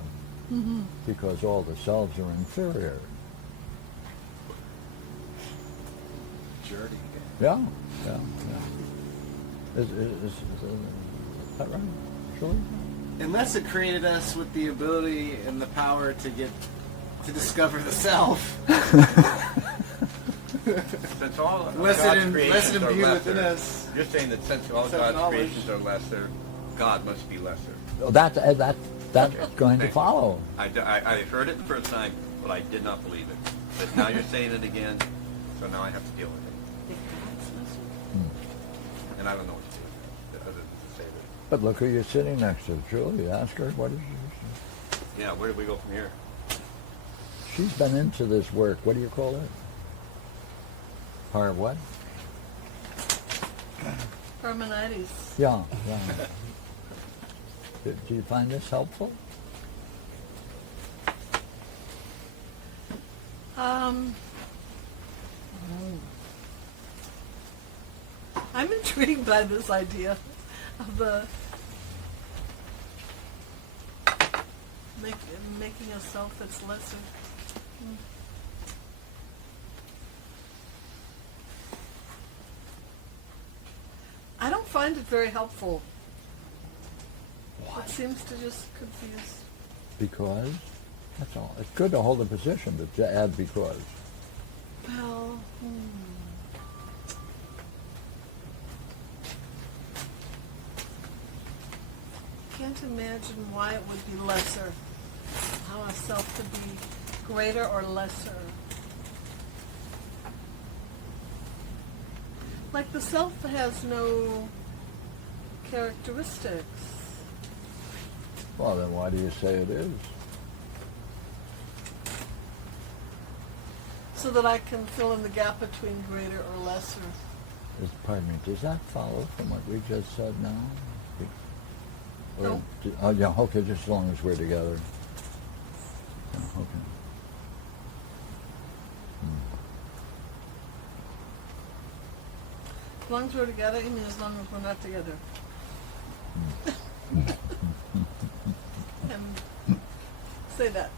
because all the selves are inferior. Dirty. Yeah. Is that right? Sure. Unless it created us with the ability and the power to discover the self. Since all Less God's it creations are imbued lesser, within us. you're saying that since all Some God's knowledge. creations are lesser, God must be lesser. Well, that's going to Thank you. follow. I heard it the first time, but I did not believe it. But now you're saying it again, so now I have to deal with it. And I don't know what to do other than to say that. But look who you're sitting next to, Julie. Ask her what is it. Yeah, where do we go from here? She's been into this work. What do you call it? Part what? Parmenides. Yeah. Do you find this helpful? I'm intrigued by this idea of the making a self that's lesser. I don't find it very helpful. It seems to just confuse. Because? That's all. It's good to hold a position, but to add because. Well, can't imagine why it would be lesser. How a self could be greater or lesser. Like the self has no characteristics. Well, then why do you say it is? So that I can fill in the gap between greater or lesser. Pardon me, does that follow from what we just said now? No. Oh, yeah, okay, just as long as we're together. Yeah, okay. As long as we're together, you mean as long as we're not together? And say that.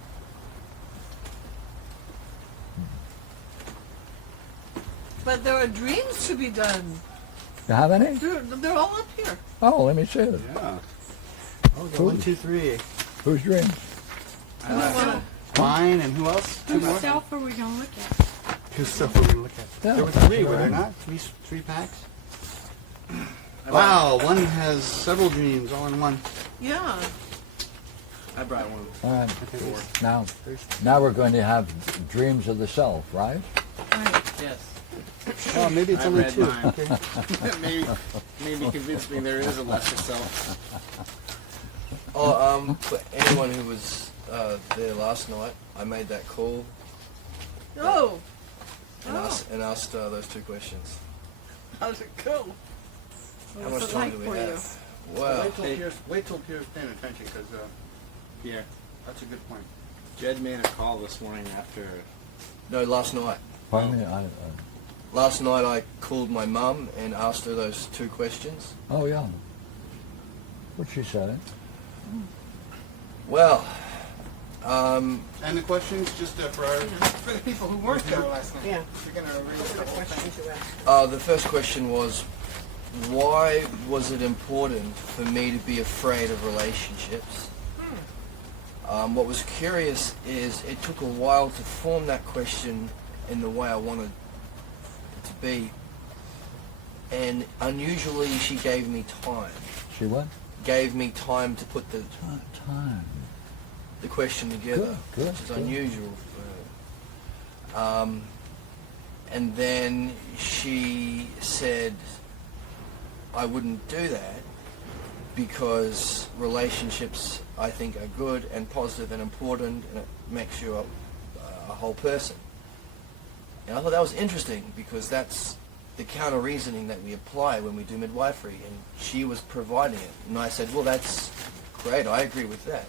But there are dreams to be done. You have any? They're all up here. Oh, let me see it. Yeah. Oh, Cool. 1, 2, 3. Whose dreams? Mine and who else? Two more? Whose self are we going to look at? Whose stuff are we look at? Yeah. There were three, were there not? Three packs? Wow, one has several dreams all in one. Yeah. I brought one. All right. Okay. Now we're going to have dreams of the self, right? Yes. Oh, maybe it's I only read two. mine. Okay. maybe convince me there is a lesser self. For anyone who was there last night, I made that call Oh. and asked those two questions. How's it go? How What's much it time like do we for you? have? Wow. Wait till Pierre's paying attention, because Pierre, that's a good point. Jed made a call this morning after. No, last night. Pardon me? Last night I called my mum and asked her those 2 questions. Oh, yeah. What'd she say? Well, And the questions, just for our... For the people who weren't there last night. Yeah. You're going to read the whole thing. the first question was, why was it important for me to be afraid of relationships? What was curious is it took a while to form that question in the way I wanted it to be. And unusually, she gave me time. She what? Gave me time to put the Time. question together, Good, which is good. unusual for her. And then she said I wouldn't do that because relationships, I think, are good and positive and important, and it makes you a whole person. And I thought that was interesting because that's the counter reasoning that we apply when we do midwifery, and she was providing it. And I said, well, that's great, I agree with that.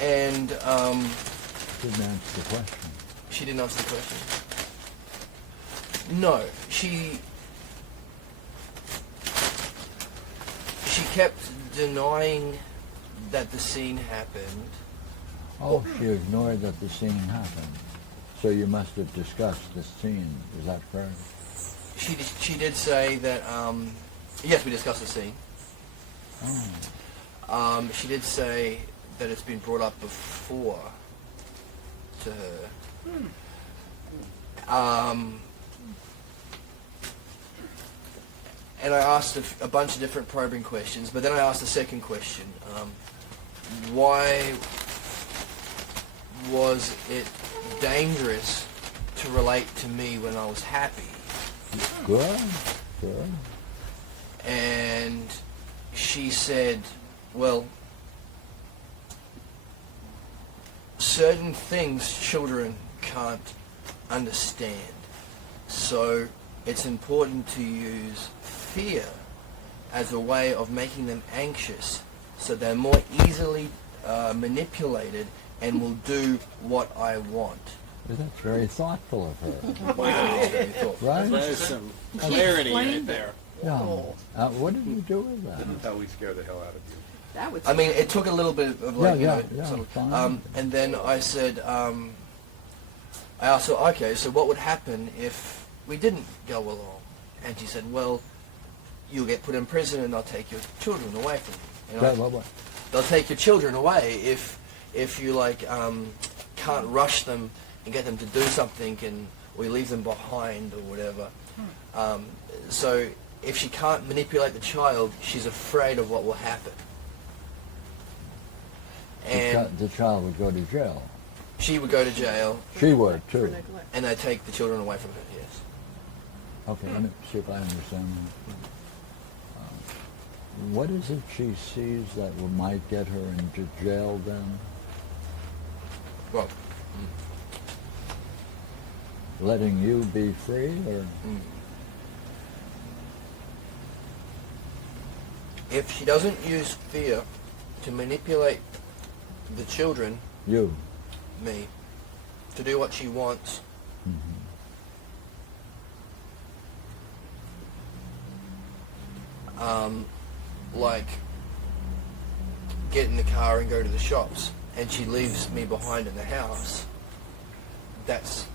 And Didn't answer the question. she didn't answer the question. No, she kept denying that the scene happened. Oh, she ignored that the scene happened. So you must have discussed the scene. Is that correct? She did say that, yes, we discussed the scene. Oh. She did say that it's been brought up before to her. And I asked a bunch of different probing questions, but then I asked the second question. Why was it dangerous to relate to me when I was happy? Good. Good. And she said, well, certain things children can't understand. So it's important to use fear as a way of making them anxious so they're more easily manipulated and will do what I want. Well, that's very thoughtful of her. Wow. Right? There's some clarity right there. Yeah. What did you do with that? That's how we scare the hell out of you. That would. I mean, it took a little bit of like, Yeah, you know, yeah, sort of, fine. and then I said, I asked her, okay, so what would happen if we didn't go along? And she said, well, you'll get put in prison and they'll take your children away from you. And What? they'll take your children away if you like can't rush them and get them to do something or you leave them behind or whatever. So if she can't manipulate the child, she's afraid of what will happen. And The child would go to jail. she would go to jail She would, For too. neglect. and they take the children away from her, yes. Okay, let me see if I understand that. What is it she sees that might get her into jail then? Well, Letting you be free, or? if she doesn't use fear to manipulate the children, You. me, to do what she wants, like get in the car and go to the shops, and she leaves me behind in the house, that's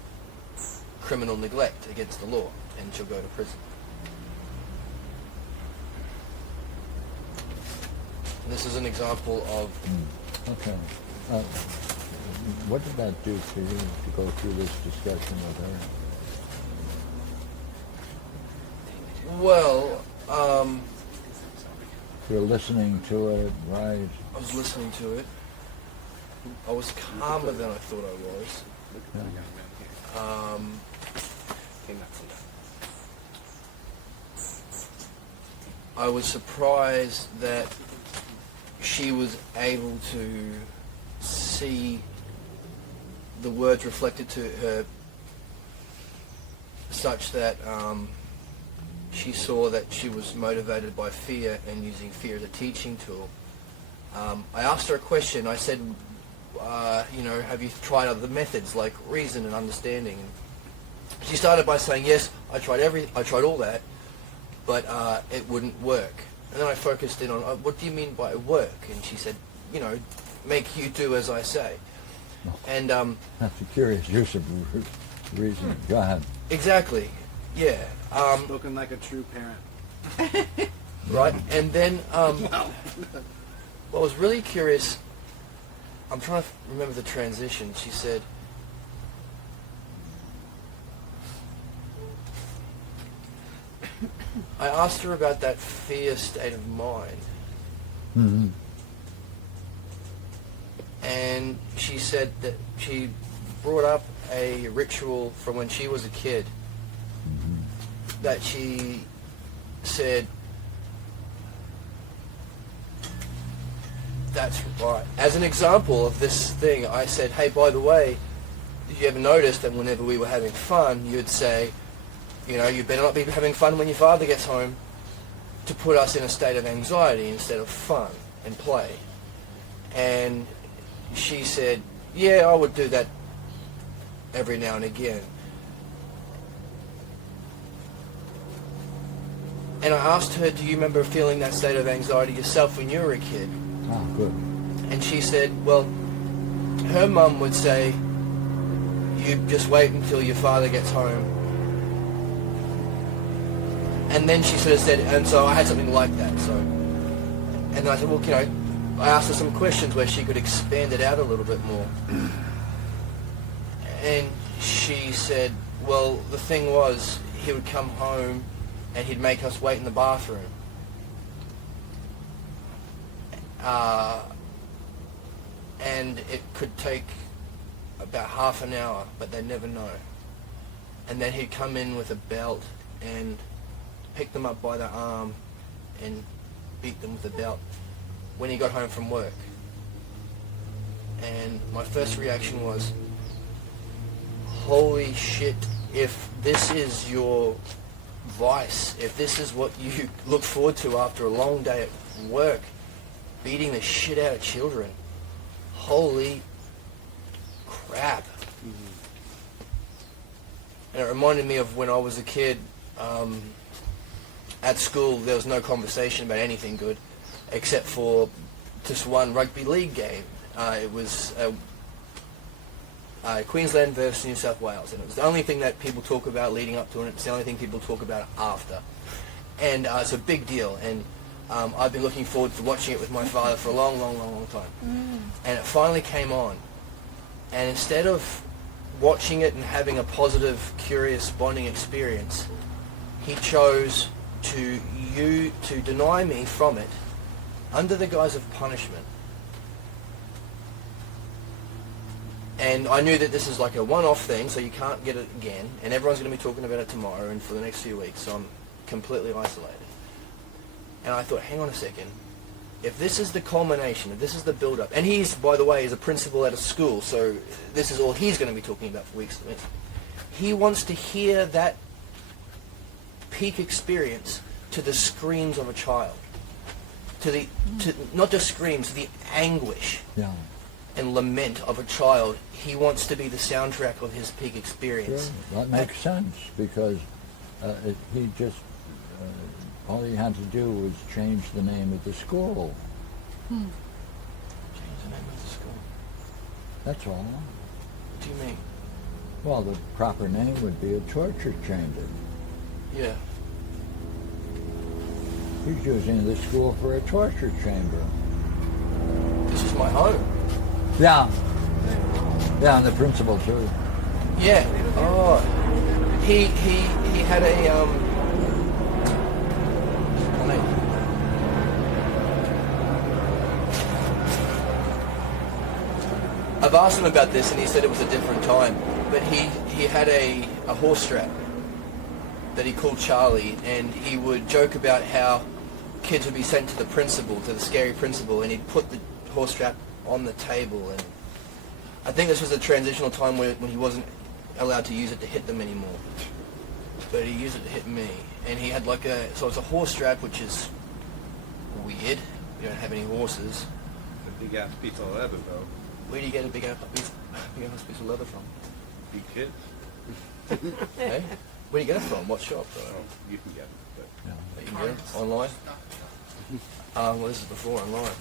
criminal neglect against the law, and she'll go to prison. And this is an example of Okay. What did that do for you to go through this discussion with her? well, You're listening to it, right? I was listening to it. I was calmer than I thought I was. I was surprised that she was able to see the words reflected to her such that she saw that she was motivated by fear and using fear as a teaching tool. I asked her a question. I said, have you tried other methods like reason and understanding? And she started by saying, yes, I tried all that, but it wouldn't work. And then I focused in on, what do you mean by work? And she said, make you do as I say. And That's a curious use of reason. Go ahead. exactly, yeah. Spoken like a true parent. Right, and then what was really curious, I'm trying to remember the transition. She said, I asked her about that fear state of mind, Mm-hmm. and she said that she brought up a ritual from when she was a kid that she said, that's right. As an example of this thing, I said, hey, by the way, did you ever notice that whenever we were having fun, you'd say, you better not be having fun when your father gets home, to put us in a state of anxiety instead of fun and play. And she said, yeah, I would do that every now and again. And I asked her, do you remember feeling that state of anxiety yourself when you were a kid? Oh, good. And she said, well, her mum would say, you just wait until your father gets home. And then she sort of said, and so I had something like that. So, and then I said, well, I asked her some questions where she could expand it out a little bit more. And she said, well, the thing was, he would come home and he'd make us wait in the bathroom. And it could take about half an hour, but they'd never know. And then he'd come in with a belt and pick them up by the arm and beat them with a belt when he got home from work. And my first reaction was, holy shit, if this is your vice, if this is what you look forward to after a long day at work, beating the shit out of children, holy crap. And it reminded me of when I was a kid. At school, there was no conversation about anything good, except for just one rugby league game. It was Queensland versus New South Wales, and it was the only thing that people talk about leading up to it, and it's the only thing people talk about after. And it's a big deal, and I've been looking forward to watching it with my father for a long time. And it finally came on, and instead of watching it and having a positive, curious, bonding experience, he chose to deny me from it under the guise of punishment. And I knew that this is like a one-off thing, so you can't get it again, and everyone's going to be talking about it tomorrow and for the next few weeks, so I'm completely isolated. And I thought, hang on a second, if this is the culmination, if this is the build-up, and he's, by the way, is a principal at a school, so this is all he's going to be talking about for weeks. He wants to hear that peak experience to the screams of a child, to not just screams, the anguish and lament of a child. He wants to be the soundtrack of his peak experience. Sure. That makes sense, because he just all he had to do was change the name of the school. Change the name of the school. That's all. What do you mean? Well, the proper name would be a torture chamber. Yeah. He's using the school for a torture chamber. This is my home. Yeah. Yeah, and the principal too. Yeah. Oh. He had a I've asked him about this, and he said it was a different time. But he had a horse strap that he called Charlie, and he would joke about how kids would be sent to the principal, to the scary principal, and he'd put the horse strap on the table. And I think this was a transitional time when he wasn't allowed to use it to hit them anymore. But he used it to hit me. And he had so it's a horse strap, which is weird. We don't have any horses. A big ass piece of leather, though. Where do you get a big ass piece of leather from? Big kids. Hey? Where do you get it from? What shop? You can get them. But That you can get it? Online? Well, this is before online.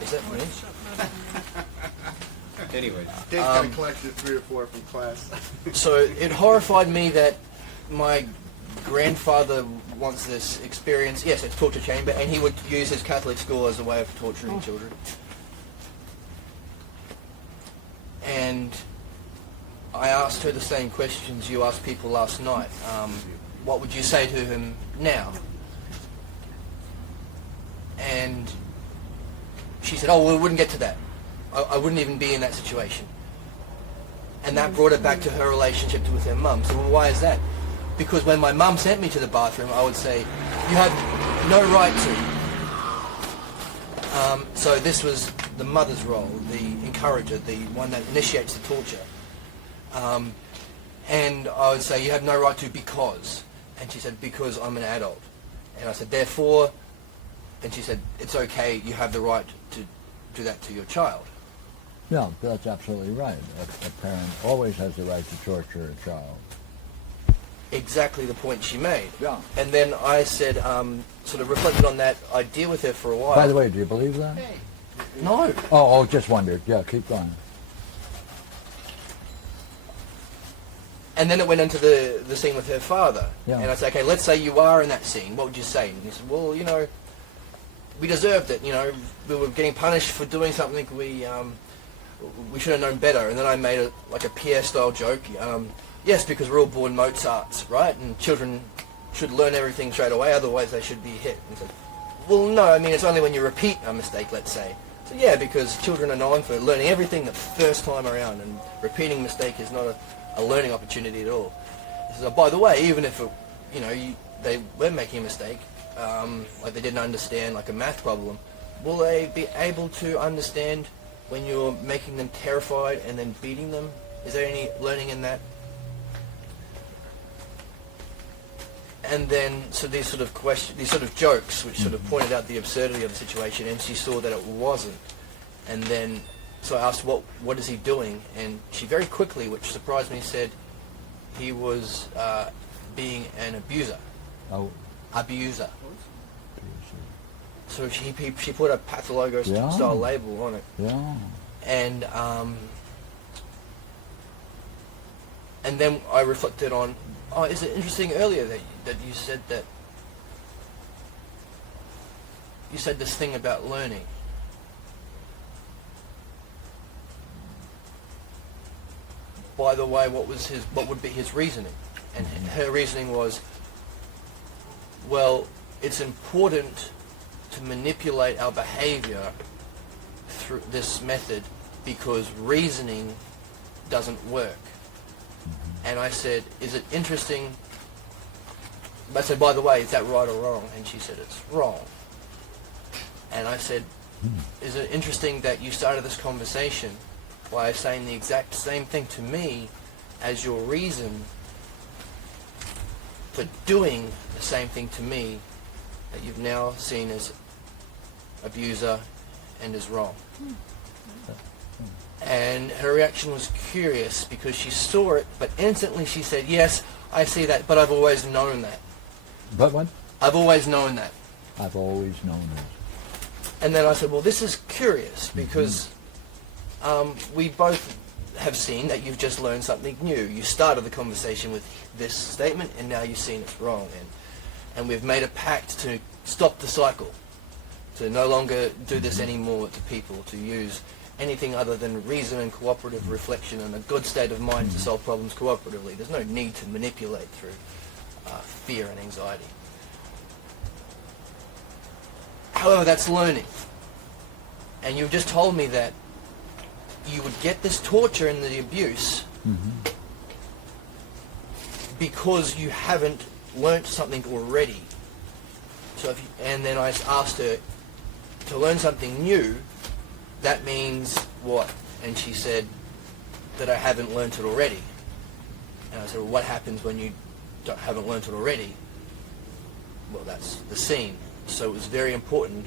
Is that me? anyways, Dave's got a collection of 3 or 4 from class. So it horrified me that my grandfather wants this experience. Yes, it's torture chamber, and he would use his Catholic school as a way of torturing children. And I asked her the same questions you asked people last night. What would you say to him now? And she said, oh, well, we wouldn't get to that. I wouldn't even be in that situation. And that brought her back to her relationship with her mum. So well, why is that? Because when my mum sent me to the bathroom, I would say, you have no right to. So this was the mother's role, the encourager, the one that initiates the torture. And I would say, you have no right to because. And she said, because I'm an adult. And I said, therefore, and she said, it's okay, you have the right to do that to your child. Yeah, that's absolutely right. A parent always has the right to torture a child. Exactly the point she made. Yeah. And then I said, sort of reflected on that idea with her for a while. By the way, do you believe that? No. Oh, just wondered. Yeah, keep going. And then it went into the scene with her father. Yeah. And I said, okay, let's say you are in that scene. What would you say? And he said, well, you know, we deserved it. You know, we were getting punished for doing something we should have known better. And then I made like a Pierre style joke. Yes, because we're all born Mozarts, right? And children should learn everything straight away, otherwise they should be hit. And he said, well, no, I mean, it's only when you repeat a mistake, let's say. So yeah, because children are known for learning everything the first time around, and repeating a mistake is not a learning opportunity at all. He says, oh, by the way, even if it, you know, they were making a mistake, like they didn't understand like a math problem, will they be able to understand when you're making them terrified and then beating them? Is there any learning in that? And then, so these sort of jokes, which sort of pointed out the absurdity of the situation, and she saw that it wasn't. And then, so I asked, what is he doing? And she very quickly, which surprised me, said he was being an abuser. Oh, Abuser. So she put a pathologo style label on it. yeah. And then I reflected on, oh, is it interesting earlier that you said that you said this thing about learning. By the way, what would be his reasoning? And her reasoning was, well, it's important to manipulate our behavior through this method because reasoning doesn't work. And I said, is it interesting? I said, by the way, is that right or wrong? And she said, it's wrong. And I said, is it interesting that you started this conversation by saying the exact same thing to me as your reason for doing the same thing to me that you've now seen as abuser and as wrong? And her reaction was curious because she saw it, but instantly she said, yes, I see that, but I've always known that. But what? I've always known that. I've always known that. And then I said, well, this is curious because we both have seen that you've just learned something new. You started the conversation with this statement and now you've seen it's wrong. And we've made a pact to stop the cycle, to no longer do this anymore to people, to use anything other than reason and cooperative reflection and a good state of mind to solve problems cooperatively. There's no need to manipulate through fear and anxiety. However, that's learning. And you've just told me that you would get this torture and the abuse because you haven't learnt something already. So and then I asked her to learn something new. That means what? And she said that I haven't learnt it already. And I said, well, what happens when you haven't learnt it already? Well, that's the scene. So it was very important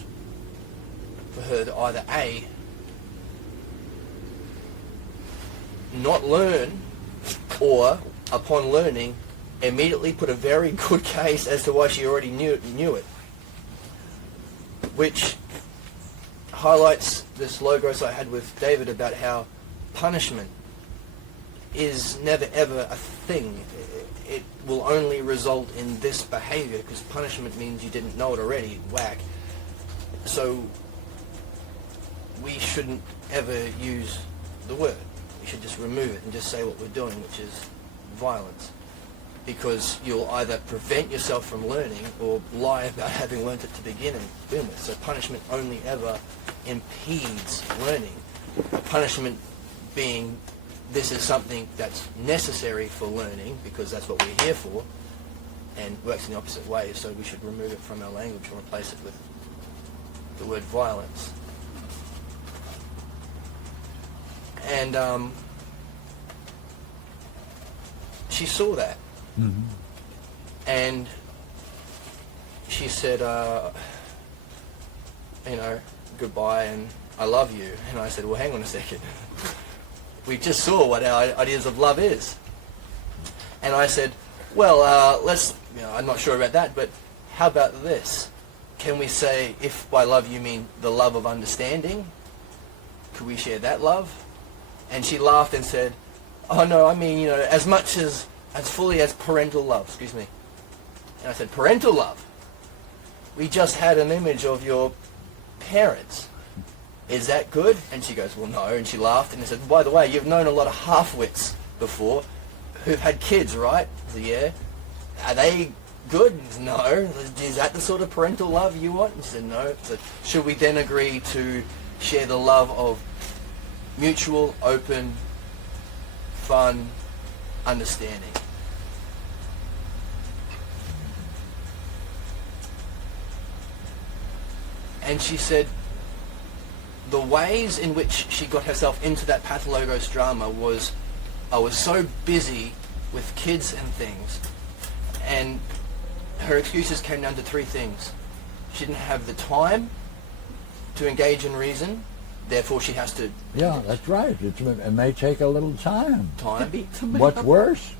for her to either A, not learn, or upon learning, immediately put a very good case as to why she already knew it, which highlights this logos I had with David about how punishment is never ever a thing. It will only result in this behavior, because punishment means you didn't know it already. Whack. So we shouldn't ever use the word. We should just remove it and just say what we're doing, which is violence. Because you'll either prevent yourself from learning or lie about having learnt it to begin with. So punishment only ever impedes learning. Punishment being, this is something that's necessary for learning, because that's what we're here for, and works in the opposite way, so we should remove it from our language and replace it with the word violence. And she saw that. Mm-hmm. And she said, goodbye and I love you. And I said, well, hang on a second. We just saw what our ideas of love is. And I said, well, I'm not sure about that, but how about this? Can we say, if by love you mean the love of understanding, could we share that love? And she laughed and said, oh no, I mean, as much as fully as parental love, excuse me. And I said, parental love? We just had an image of your parents. Is that good? And she goes, well, no. And she laughed and I said, by the way, you've known a lot of half-wits before who've had kids, right? I said, yeah. Are they good? No. Is that the sort of parental love you want? And she said, no. I said, should we then agree to share the love of mutual, open, fun understanding? And she said the ways in which she got herself into that pathologos drama was, I was so busy with kids and things, and her excuses came down to three things. She didn't have the time to engage in reason, therefore she has to... Yeah, that's right. It may take a little time. Time. What's worse?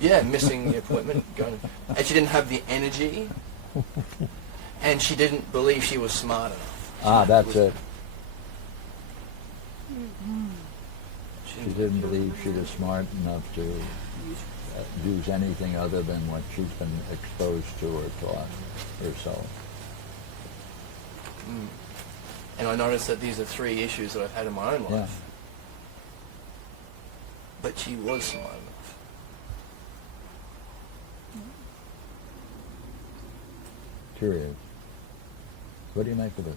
Yeah, missing the appointment. And she didn't have the energy, and she didn't believe she was smart enough. That's it. She didn't believe she was smart enough to use anything other than what she's been exposed to or taught herself. And I noticed that these are three issues that I've had in my own life. Yeah. But she was smart enough. Curious. What do you make of it?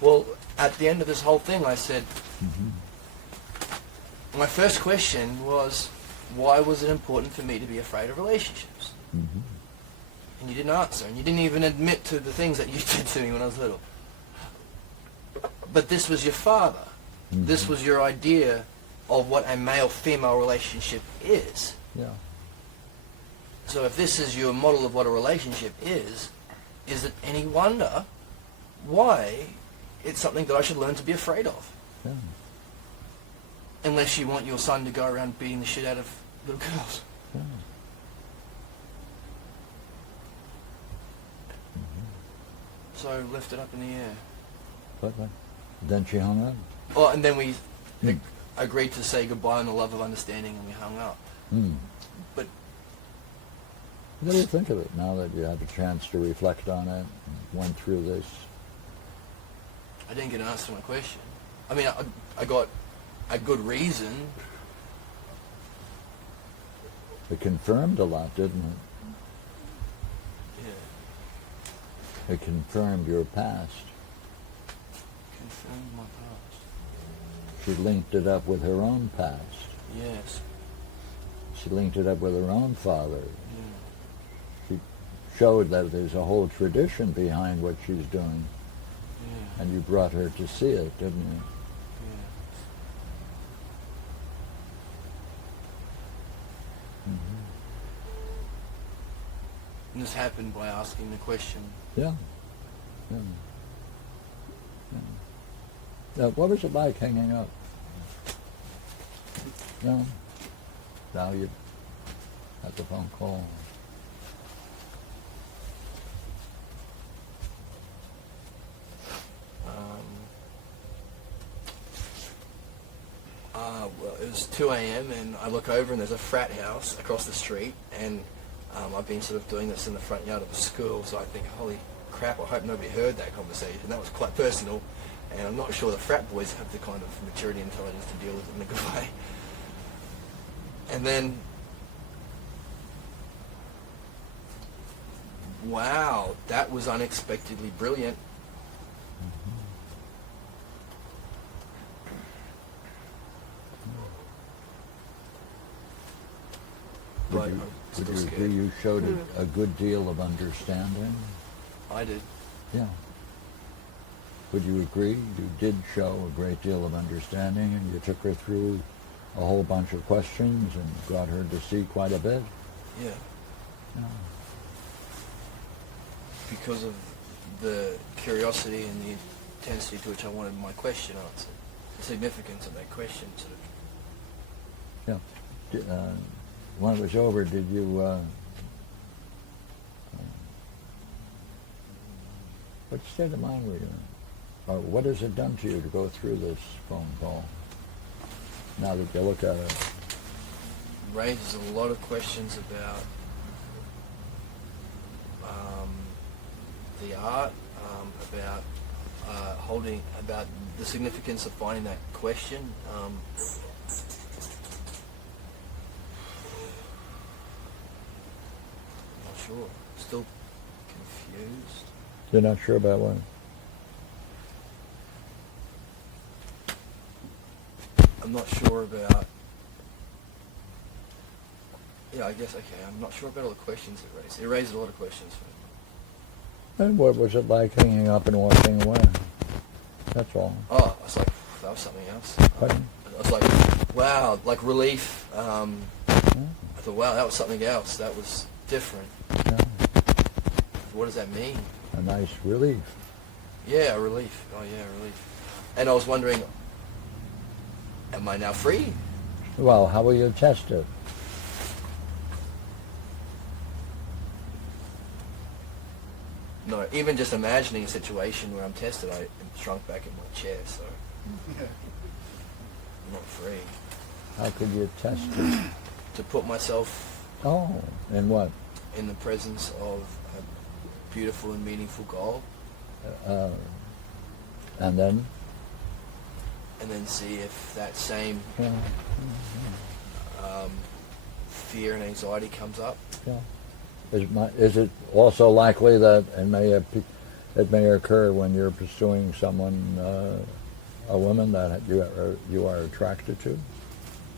Well, at the end of this whole thing, I said, my first question was, why was it important for me to be afraid of relationships? Mm-hmm. And you didn't answer, and you didn't even admit to the things that you did to me when I was little. But this was your father. Mm-hmm. This was your idea of what a male-female relationship is. Yeah. So if this is your model of what a relationship is it any wonder why it's something that I should learn to be afraid of? Yeah. Unless you want your son to go around beating the shit out of little girls. Yeah. So I left it up in the air. But then she hung up. Oh, and then we agreed to say goodbye on the love of understanding, and we hung up. But what do you think of it now that you had a chance to reflect on it, and went through this? I didn't get an answer to my question. I mean, I got a good reason. It confirmed a lot, didn't it? Yeah. It confirmed your past. Confirmed my past. She linked it up with her own past. Yes. She linked it up with her own father. Yeah. She showed that there's a whole tradition behind what she's doing. Yeah. And you brought her to see it, didn't you? Yeah. Mm-hmm. And this happened by asking the question. Yeah. Yeah. Yeah. What was it like hanging up? No. Valued at the phone call. Well, it was 2 a.m. and I look over and there's a frat house across the street, and I've been sort of doing this in the front yard of a school, so I think, holy crap, I hope nobody heard that conversation. That was quite personal, and I'm not sure the frat boys have the kind of maturity and intelligence to deal with it in a good way. And then, wow, that was unexpectedly brilliant. But I'm Would still you scared. agree you showed a good deal of understanding? I did. Yeah. Would you agree you did show a great deal of understanding, and you took her through a whole bunch of questions and got her to see quite a bit? Yeah. Yeah. Because of the curiosity and the intensity to which I wanted my question answered. The significance of that question sort of. Yeah. When it was over, did you, what state of mind were you in? Or what has it done to you to go through this phone call, now that you look at it? Raises a lot of questions about the art, about about the significance of finding that question. Not sure. Still confused. You're not sure about what? I'm not sure about. Yeah, I guess, okay, I'm not sure about all the questions it raised. It raised a lot of questions for me. And what was it like hanging up and walking away? That's all. Oh, I was like, that was something else. Pardon? I was like, wow, like relief. I thought, wow, that was something else. That was different. Yeah. What does that mean? A nice relief. Yeah, relief. Oh, yeah, relief. And I was wondering, am I now free? Well, how will you test it? No, even just imagining a situation where I'm tested, I am shrunk back in my chair, so I'm not free. How could you test it? To put myself Oh, and what? in the presence of a beautiful and meaningful goal, And then? and then see if that same Yeah. fear and anxiety comes up. Yeah. Is it also likely that it may occur when you're pursuing someone, a woman that you are attracted to?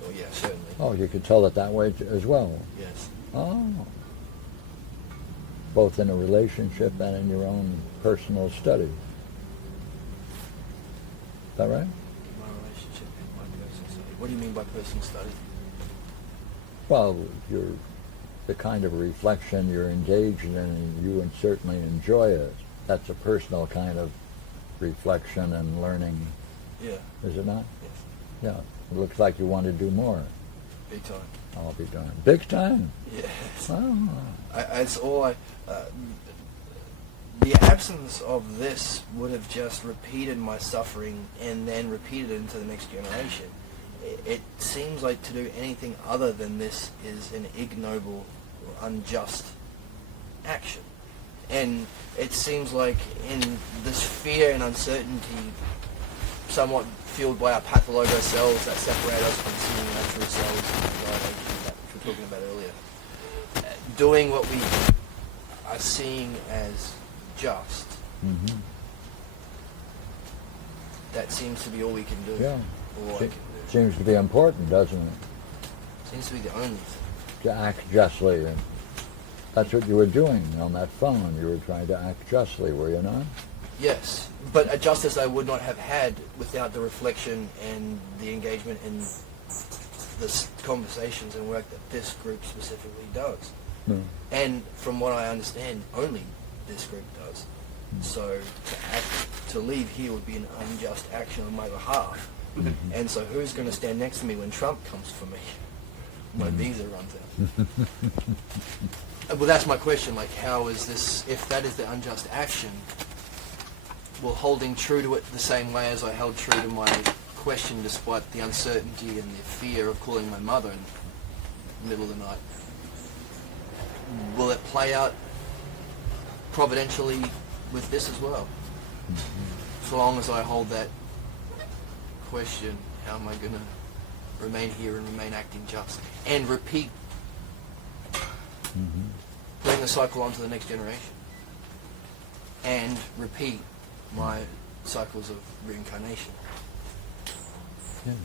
Oh, yeah, certainly. Oh, you could tell it that way as well. Yes. Oh. Both in a relationship and in your own personal study. Is that right? My relationship and my personal study. What do you mean by personal study? Well, the kind of reflection you're engaged in, and you certainly enjoy it. That's a personal kind of reflection and learning, Yeah. is it not? Yes. Yeah. It looks like you want to do more. Big time. I'll be darned. Big time. Yes. Oh. It's all the absence of this would have just repeated my suffering and then repeated it into the next generation. It seems like to do anything other than this is an ignoble or unjust action. And it seems like in this fear and uncertainty, somewhat fueled by our pathologo cells that separate us from seeing our true selves, that we were talking about earlier, doing what we are seeing as just, Mm-hmm. that seems to be all we can do. Yeah. All I can do. Seems to be important, doesn't it? Seems to be the only thing. To act justly. And that's what you were doing on that phone. You were trying to act justly, were you not? Yes, but a justice I would not have had without the reflection and the engagement in the conversations and work that this group specifically does. No. And from what I understand, only this group does. So to leave here would be an unjust action on my behalf. And so who's going to stand next to me when Trump comes for me? My visa runs out. Well, that's my question. Like, how is this, if that is the unjust action, well, holding true to it the same way as I held true to my question despite the uncertainty and the fear of calling my mother in the middle of the night, will it play out providentially with this as well? So long as I hold that question, how am I going to remain here and remain acting just and repeat, bring the cycle on to the next generation and repeat my cycles of reincarnation? Yes.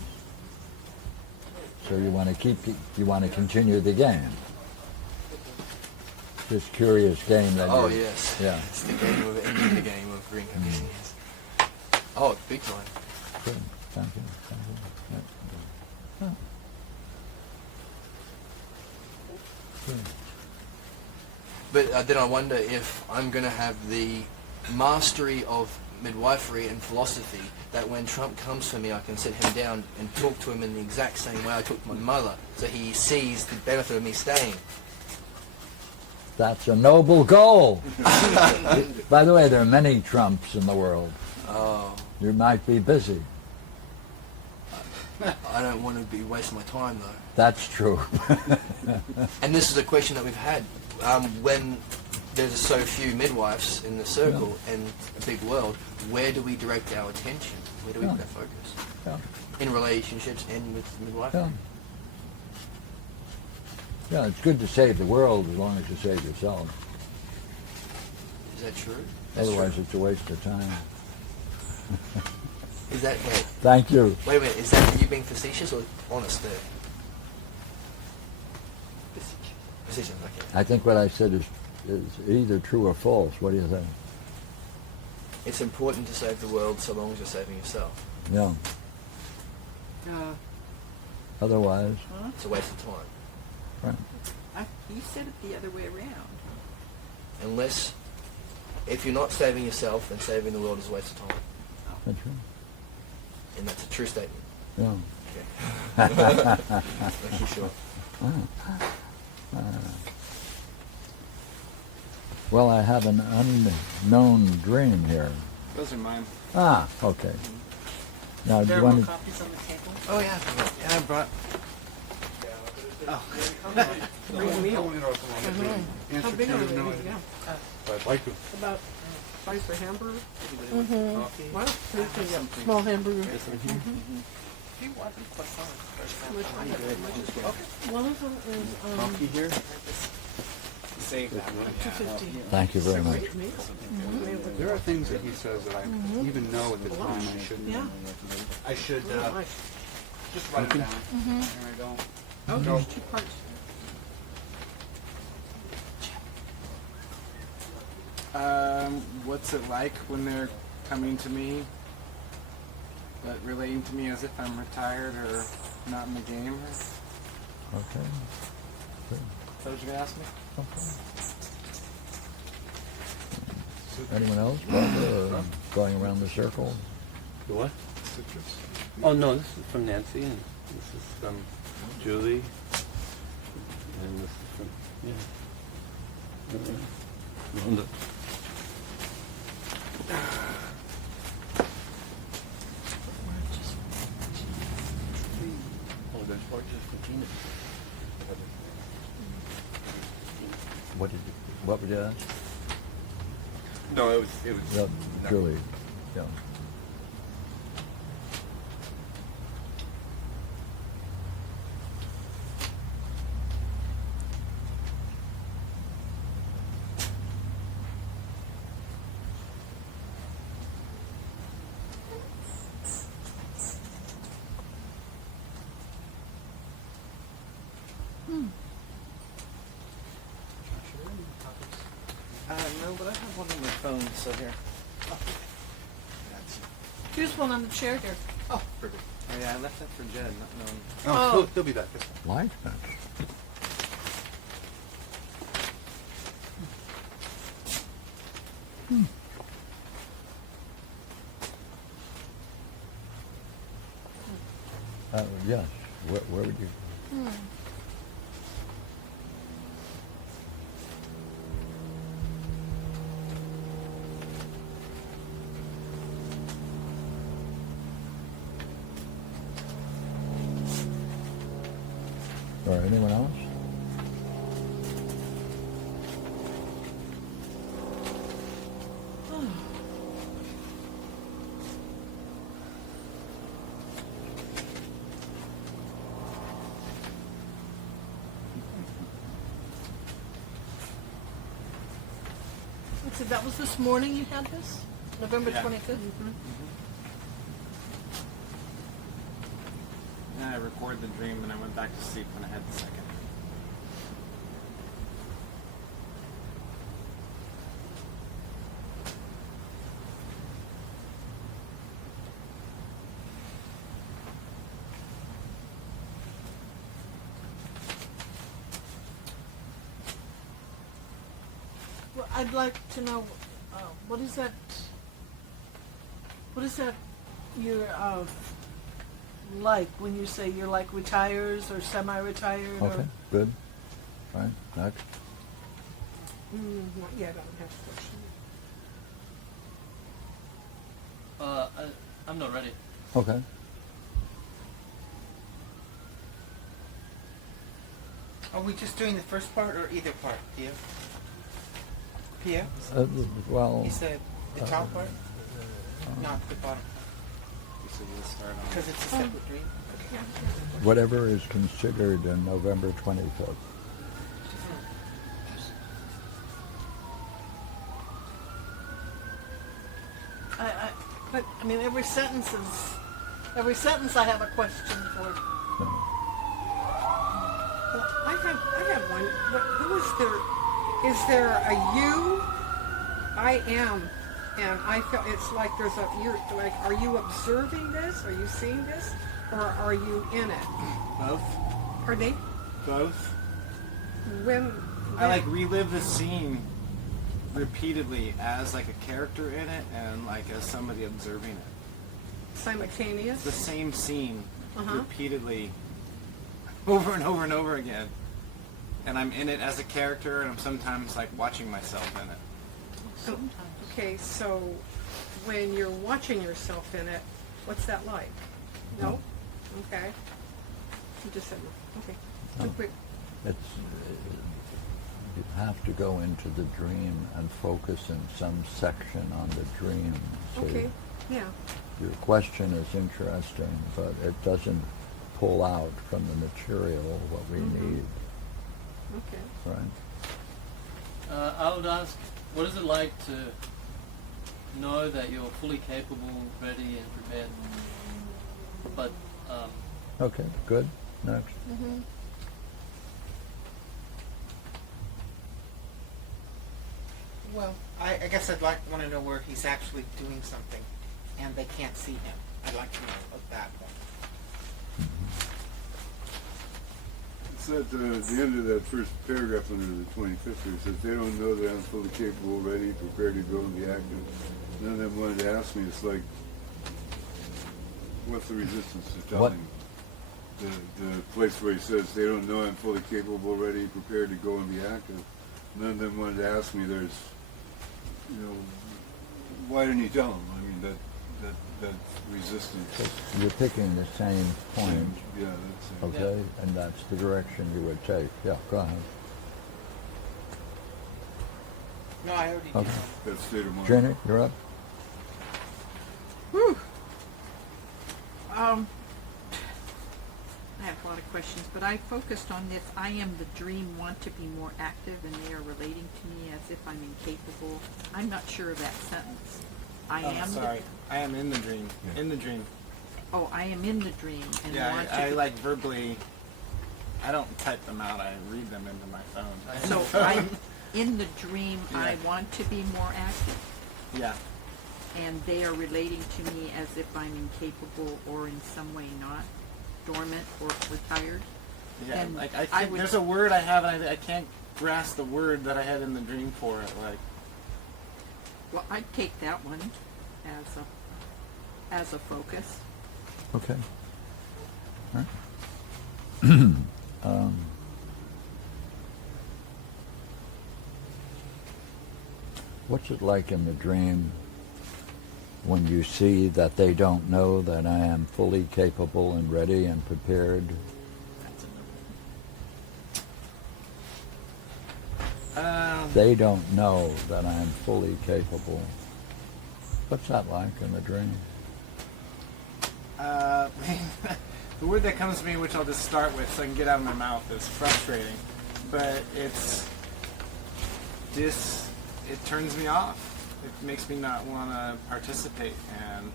So you want to continue the game. This curious game that Oh you- yes. Yeah. It's the game of ending the game of reincarnation. Yes. Oh, big time. Good. Thank you. Thank you. Yeah. Good. But then I wonder if I'm going to have the mastery of midwifery and philosophy that when Trump comes for me, I can sit him down and talk to him in the exact same way I talked to my mother, so he sees the benefit of me staying. That's a noble goal. By the way, there are many Trumps in the world. Oh, You might be busy. I don't want to be wasting my time though. That's true. And this is a question that we've had when there's so few midwives in the circle and a big world. Where do we direct our attention? Where do we put our focus? Yeah. In relationships and with midwifery. Yeah. Yeah, it's good to save the world as long as you save yourself. Is that true? That's Otherwise, true. it's a waste of time. Is that wait? Thank you. Wait a minute. Is that you being facetious or honest there? Facetious. Okay. I think what I said is either true or false. What do you think? It's important to save the world so long as you're saving yourself. Yeah. Otherwise, It's a waste of time. right. You said it the other way around. Unless, if you're not saving yourself, then saving the world is a waste of time. That's right. And that's a true statement. Yeah. Okay. Thank you, sure. Well, I have an unknown dream here. Those are mine. Ah, okay. Now, do There you are more want to... copies on the table. Oh yeah. Yeah, I brought. Bring me over. Answer How big to are your they? no- Yeah. I'd like to. About price for hamburger? Mm-hmm. What? Small hamburger. Do you want them croissants? One of them is Coffee here. Save that one. $2.50. Thank you very much. There are things that he says that I even know at the time I shouldn't. Yeah. I should Nice. just write it down. There I go. Oh, No. there's 2 parts. What's it like when they're coming to me, but relating to me as if I'm retired or not in the game? Is Okay. Good. that what you're gonna ask me? Anyone else? Barbara, going around the circle? The what? Oh no, this is from Nancy, and this is from Julie, and this is from Rhonda. Oh, there's portraits from Tina. What would you ask? No, it was. Yeah, Julie. Yeah. No, but I have one on my phone, so here. Here's one on the chair here. Oh, perfect. Oh yeah, I left that for Jed, not knowing. Oh. He'll be back. Light? Yes. Where would you? Or anyone else? So that was this morning you had this? November Yeah. 25th? And I recorded the dream, and I went back to sleep when I had the second. Well, I'd like to know, what is that you're like when you say you're like retires or semi-retired? Okay, good. Fine. Next. Not yet, I don't have a question. I'm not ready. Okay. Are we just doing the first part or either part, Pierre? Pierre? Well, You said the top part? Not the bottom part. You said we'll start on. Because it's a separate dream? whatever is considered in November 25th. But I mean, every sentence I have a question for. Well, I have one. Who is there? Is there a you? I am, and I feel it's like there's a. You're like, are you observing this? Are you seeing this, or are you in it? Both. Pardon me? Both. When I like relive the scene repeatedly as like a character in it and like as somebody observing it. simultaneous. The same scene Uh-huh. repeatedly over and over and over again. And I'm in it as a character and I'm sometimes like watching myself in it. So, okay, so when you're watching yourself in it, what's that like? No? Okay. You just said no. Okay. Too quick. It's, you have to go into the dream and focus in some section on the dream. So Okay. Yeah. your question is interesting, but it doesn't pull out from the material what we need, Okay. right? I would ask, what is it like to know that you're fully capable, ready, and prepared? But Okay, good. Next. Well, I guess I'd want to know where he's actually doing something, and they can't see him. I'd like to know at that point. It's at the end of that first paragraph under the 25th where it says, they don't know that I'm fully capable, ready, prepared to go and be active. None of them wanted to ask me. It's like, what's the resistance to What? telling? The place where he says, they don't know I'm fully capable, ready, prepared to go and be active. None of them wanted to ask me. There's, why didn't he tell them? I mean, that resistance. You're picking the same point, Yeah, that's it. okay? And that's the direction you would take. Yeah, go ahead. No, I already Okay. did. That state of mind. Jenny, you're up. Whew. I have a lot of questions, but I focused on this. I am the dream, want to be more active, and they are relating to me as if I'm incapable. I'm not sure of that sentence. I am. Sorry. I am in the dream. In the dream. I am in the dream and Yeah, want I to. like verbally. I don't type them out. I read them into my phone. So I'm in the dream. I Yeah. want to be more active, Yeah. and they are relating to me as if I'm incapable or in some way not dormant or retired. Yeah. And Like I I think would- there's a word I have and I can't grasp the word that I had in the dream for it. Like Well, I'd take that one as a focus. Okay. What's it like in the dream when you see that they don't know that I am fully capable and ready and prepared? They don't know that I am fully capable. What's that like in the dream? The word that comes to me, which I'll just start with so I can get out of my mouth, is frustrating. But it turns me off. It makes me not want to participate, and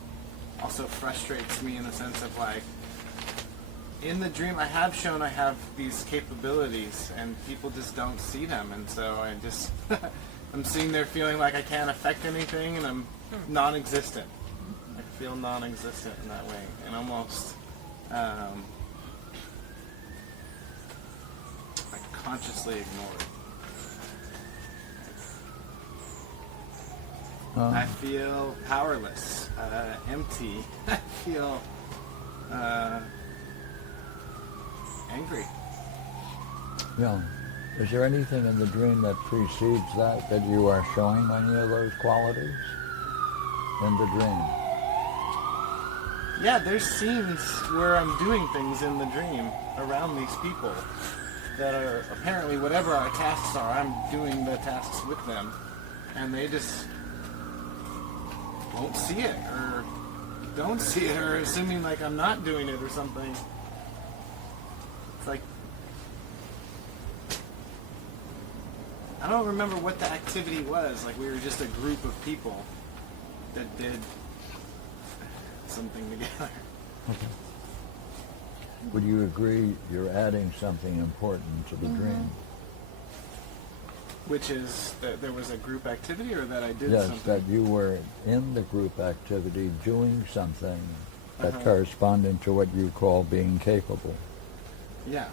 also frustrates me in the sense of like, in the dream I have shown I have these capabilities and people just don't see them, and so I just I'm sitting there feeling like I can't affect anything and I'm non-existent. I feel non-existent in that way and almost I consciously ignore it. I feel powerless, empty. I feel angry. Yeah. Is there anything in the dream that precedes that you are showing any of those qualities in the dream? Yeah, there's scenes where I'm doing things in the dream around these people that are apparently whatever our tasks are, I'm doing the tasks with them, and they just won't see it or don't see it or assuming like I'm not doing it or something. It's like I don't remember what the activity was. Like we were just a group of people that did something together. Okay. Would you agree you're adding something important to the dream? Which is that there was a group activity or that I did yes, something? that you were in the group activity doing something that corresponded to what you call being capable. Yeah.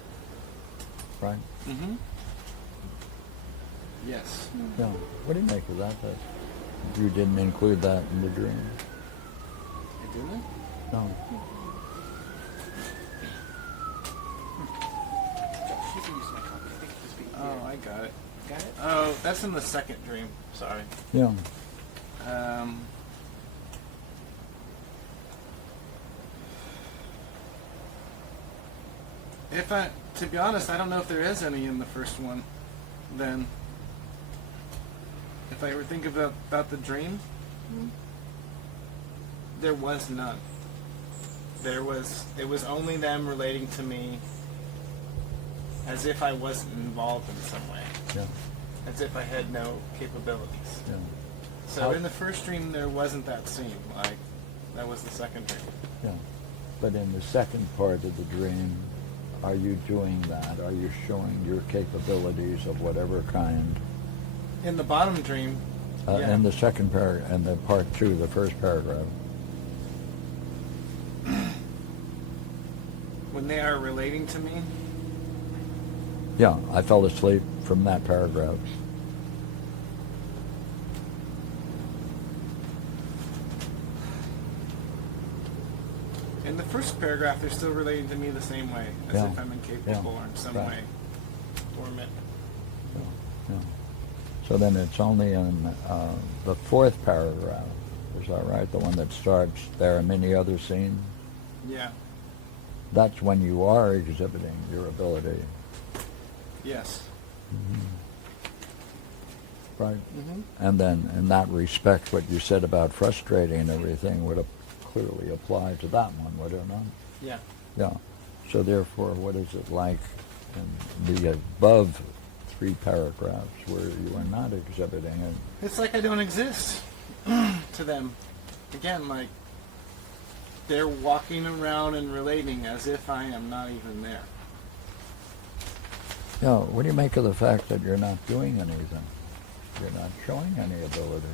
Right? Mm-hmm. Yes. Yeah. What do you make of that you didn't include that in the dream? I didn't? No. You can use my copy. I think this be Oh, I got it. Got it? Oh, that's in the second dream. Sorry. Yeah. To be honest, I don't know if there is any in the first one. Then, if I ever think about the dream, there was none. It was only them relating to me as if I wasn't involved in some way. Yeah. As if I had no capabilities. Yeah. So in the first dream, there wasn't that scene. Like, that was the second dream. Yeah. But in the second part of the dream, are you doing that? Are you showing your capabilities of whatever kind? In the bottom dream, yeah. In the second paragraph, and the part two, the first paragraph. When they are relating to me? Yeah, I fell asleep from that paragraph. In the first paragraph, they're still relating to me the same way, as if I'm incapable or in some way dormant. Yeah. So then it's only in the fourth paragraph, is that right? The one that starts, there are many other scenes? Yeah. That's when you are exhibiting your ability. Yes. Right? And then in that respect, what you said about frustrating and everything would clearly apply to that one, would it not? Yeah. Yeah. So therefore, what is it like in the above three paragraphs where you are not exhibiting it? It's like I don't exist to them. Again, like they're walking around and relating as if I am not even there. Yeah. What do you make of the fact that you're not doing anything? You're not showing any ability.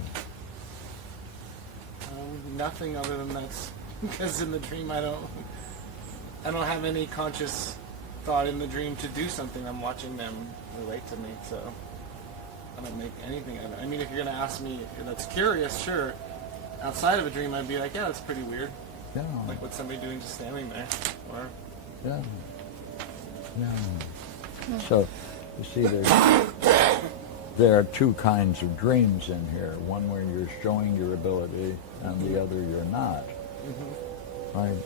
Nothing other than that's because in the dream I don't have any conscious thought in the dream to do something. I'm watching them relate to me, so I don't make anything of it. I mean, if you're going to ask me that's curious, sure. Outside of a dream, I'd be like, yeah, that's pretty weird. Yeah. Like what's somebody doing just standing there? Or Yeah. Yeah. So, you see, there are two kinds of dreams in here. One where you're showing your ability, and the other you're not. Right?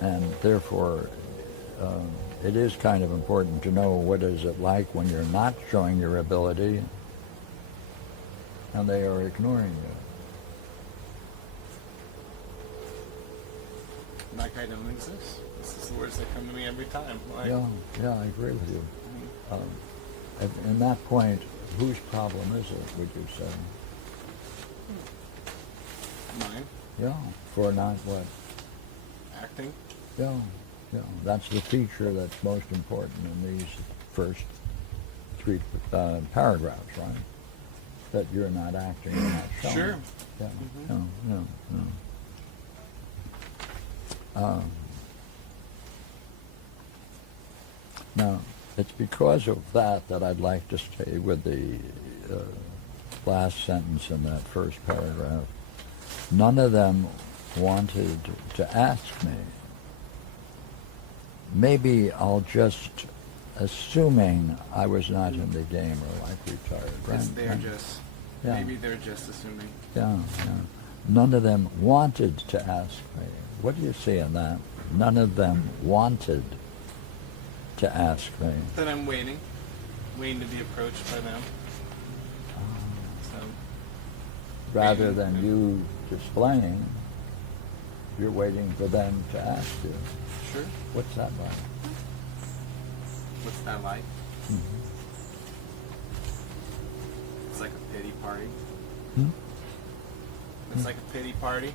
And therefore, it is kind of important to know what is it like when you're not showing your ability, and they are ignoring you. Like I don't exist. This is the words that come to me every time. Like, Yeah, I agree with you. At that point, whose problem is it, would you say? mine, Yeah, for not what? acting. Yeah, that's the feature that's most important in these first three paragraphs, right? That you're not acting, you're not showing. Sure. Yeah, no. Now, it's because of that I'd like to stay with the last sentence in that first paragraph. None of them wanted to ask me. Maybe I'll just, assuming I was not in the game or like retired. It's Right? they're just. Yeah. Maybe they're just assuming. Yeah. None of them wanted to ask me. What do you see in that? None of them wanted to ask me. Then I'm waiting to be approached by them. So. Rather than you displaying, you're waiting for them to ask you. Sure. What's that like? What's that like? Mm-hmm. It's like a pity party. Hmm? It's like a pity party.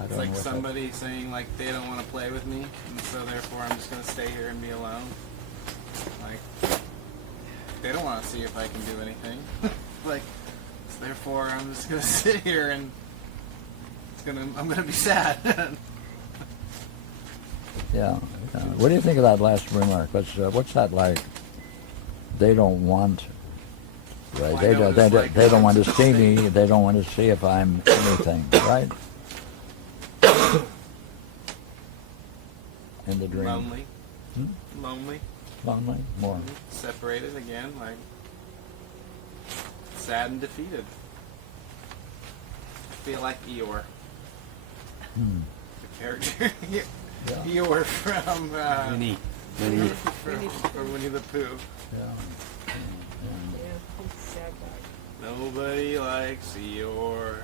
I It's don't like know what that- somebody saying like they don't want to play with me, and so therefore I'm just going to stay here and be alone. Like they don't want to see if I can do anything. Like so therefore I'm just going to sit here and I'm going to be sad. Yeah. What do you think of that last remark? What's that like? They don't want. Right? Well, I They know don't. what it's like They don't not want to to see see. me. They don't want to see if I'm anything. Right? In the dream. Lonely. Hmm? Lonely. Lonely. More. Separated again. Like sad and defeated. I feel like Eeyore. Hmm. The character. Yeah. Eeyore from Winnie. from Winnie the Pooh. Yeah. Nobody likes Eeyore.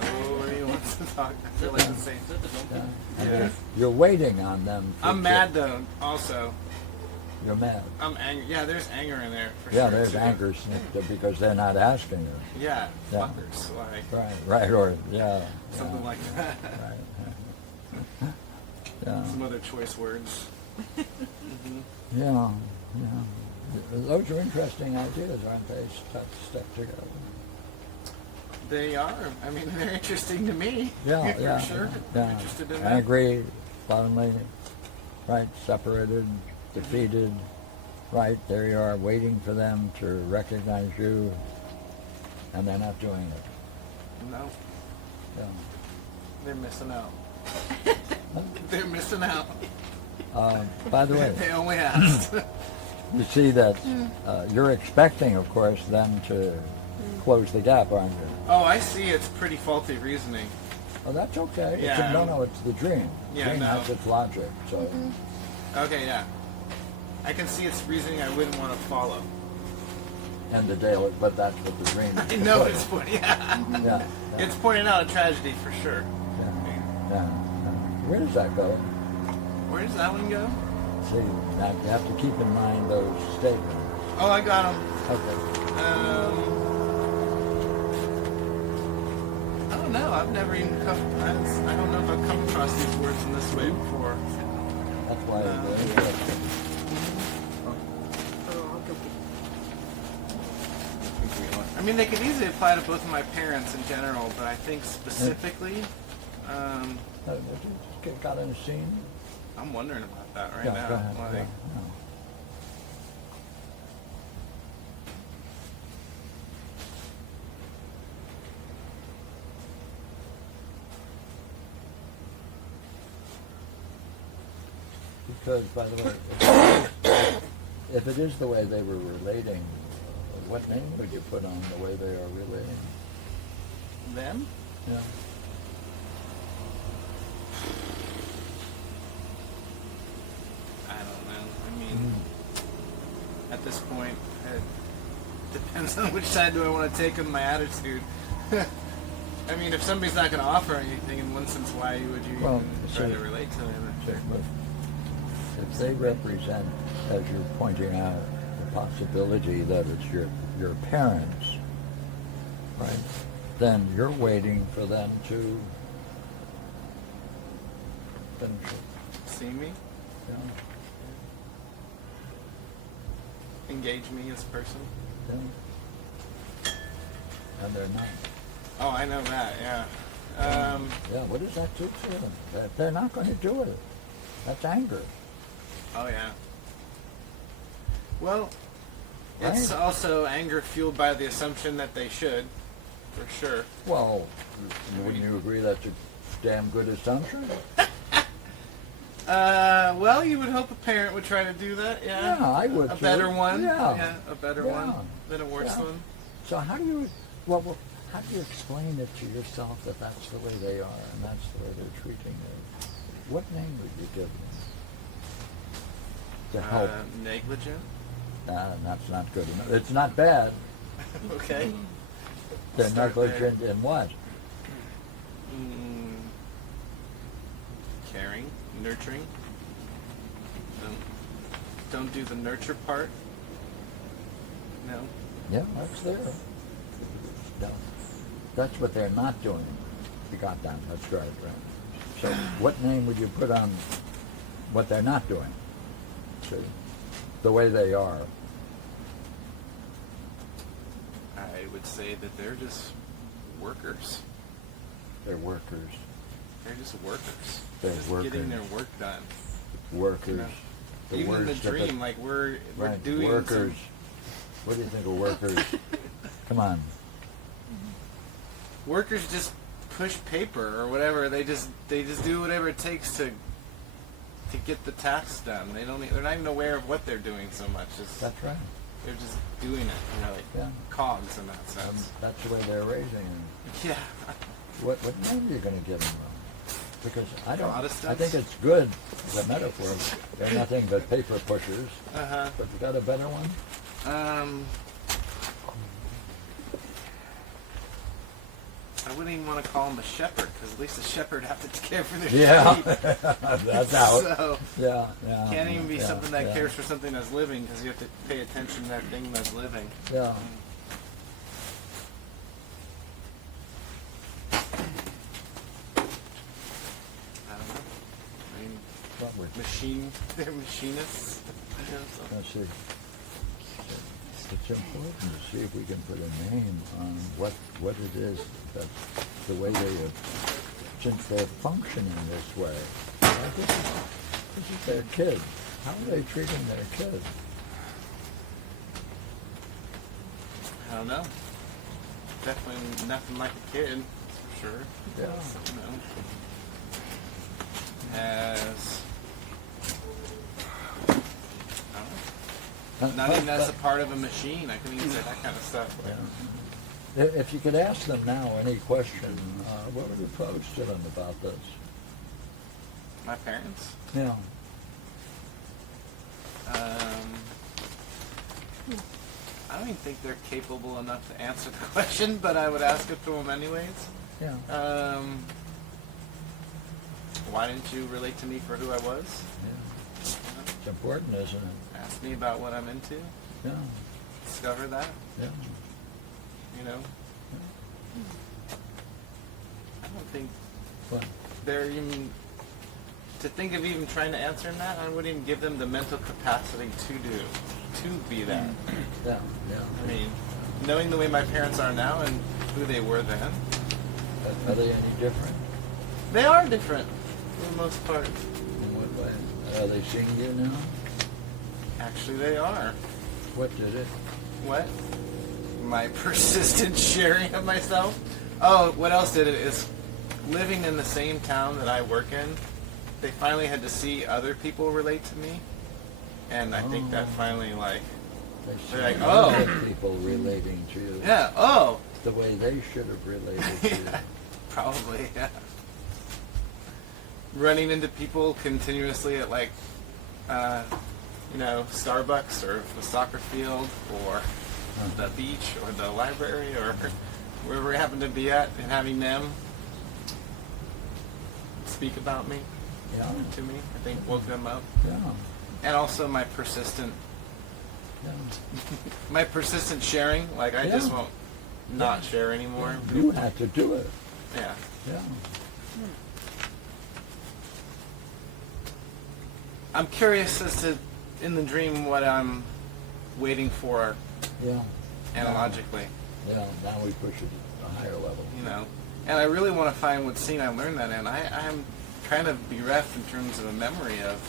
Nobody wants to talk. I feel like the same. Yeah. You're waiting on them. I'm mad though. Also, You're mad. I'm angry. Yeah, there's anger in there. For Yeah, sure, there's too. anger because they're not asking you. Yeah, Yeah. fuckers. Like Right, or yeah. something like that. Right. Yeah. Some other choice words. Yeah. Those are interesting ideas, aren't they? Stuck together. They are. I mean, they're interesting to me. Yeah, For yeah. sure. Yeah. I'm interested in that. Angry, lonely, right? Separated, defeated, right? There you are, waiting for them to recognize you, and they're not doing it. No, Yeah. they're missing out. They're missing out. By the way, They only asked. you see that you're expecting, of course, them to close the gap, aren't you? Oh, I see. It's pretty faulty reasoning. Oh, that's okay. Yeah. No, it's the dream. Yeah, Dream no. has its logic, so. Okay, yeah. I can see it's reasoning I wouldn't want to follow. And the daily, but that's what the dream is. I know it's funny. Yeah. Yeah. It's pointing out a tragedy for sure. Yeah. Where does that go? Where does that one go? See, now you have to keep in mind those statements. Oh, I got them. Okay. I don't know. I've never even come. I don't know if I've come across these words in this way before. That's why they're interesting. I mean, they could easily apply to both of my parents in general, but I think specifically, Got in a scene? I'm wondering about that right Yeah, now. go ahead. Like, Yeah. Because, by the way, if it is the way they were relating, what name would you put on the way they are relating? Them? Yeah. I don't know. I mean, at this point, it depends on which side do I want to take on my attitude. I mean, if somebody's not going to offer anything, in one sense, why would you even try to relate to them? If they represent, as you're pointing out, the possibility that it's your parents, right? Then you're waiting for them to finish it. See me? Yeah. Engage me as a person? Yeah. And they're not. Oh, I know that, yeah. Yeah, what does that do to them? They're not going to do it. That's anger. Oh, yeah. Well, it's Right. also anger fueled by the assumption that they should, for sure. Well, wouldn't you agree that's a damn good assumption? Well, you would hope a parent would try to do that, yeah. Yeah, I would A too. better one, Yeah. a better Yeah. one than a worse Yeah. one. So how do you, how do you explain it to yourself that that's the way they are and that's the way they're treating you? What name would you give them? To help. Negligent? That's not good enough. It's not bad. Okay. They're Start there. negligent in what? Caring, nurturing. Don't do the nurture part. No. Yeah, that's there. No. That's what they're not doing. You got that. That's right. So what name would you put on what they're not doing? See? The way they are. I would say that they're just workers. They're workers. They're just workers. They're just workers. getting their work done. Workers. You know? The Even in the worst of dream, like we're right, doing workers. What do you think of workers? Come on. Workers just push paper or whatever. They just do whatever it takes to get the tasks done. They're not even aware of what they're doing so much. That's right. They're just doing it, like cogs in that sense. That's the way they're raising them. Yeah. What name are you going to give them? Because I Protestants? think it's good, the metaphor. They're nothing but paper pushers. Uh-huh. But you got a better one? I wouldn't even want to call him a shepherd, because at least a shepherd has to care for their sheep. That's out. So, yeah. Can't even be yeah, something that yeah. cares for something that's living, because you have to pay attention to that thing that's living. Yeah. I don't know. I mean, they're machinists. You know, so. Let's see. It's important to see if we can put a name on what it is that the way they have, since they're functioning this way. This is their kids. How are they treating their kids? I don't know. Definitely nothing like a kid, for sure. Yeah. You know, as not even as a part of a machine. I couldn't even say that kind of stuff. Yeah. If you could ask them now any question, what would you pose to them about this? My parents? Yeah. I don't even think they're capable enough to answer the question, but I would ask it to them anyways. Yeah. Why didn't you relate to me for who I was? Yeah. It's important, isn't it? Ask me about what I'm into. Yeah. Discover that. Yeah. You know? I don't think What? they're even... To think of even trying to answer that, I wouldn't even give them the mental capacity to be that. Yeah. I mean, knowing the way my parents are now and who they were then. Are they any different? They are different, for the most part. In what way? Are they seeing you now? Actually, they are. What did it? What? My persistent sharing of myself? Oh, what else did it is living in the same town that I work in they finally had to see other people relate to me, and I think that finally like They they're like, see oh, other people relating to you. yeah, oh, The way they should have related to you. yeah, probably, yeah. Running into people continuously at like, Starbucks or the soccer field or the beach or the library or wherever we happen to be at, and having them speak about me Yeah. to me, I think woke them up. Yeah. And also my persistent Yeah. sharing, like I just Yeah. won't not share anymore. You had to do it. Yeah. Yeah. I'm curious as to, in the dream, what I'm waiting for Yeah. analogically, Yeah. Now we push it to a higher level. And I really want to find what scene I learned that in. I'm kind of bereft in terms of a memory of,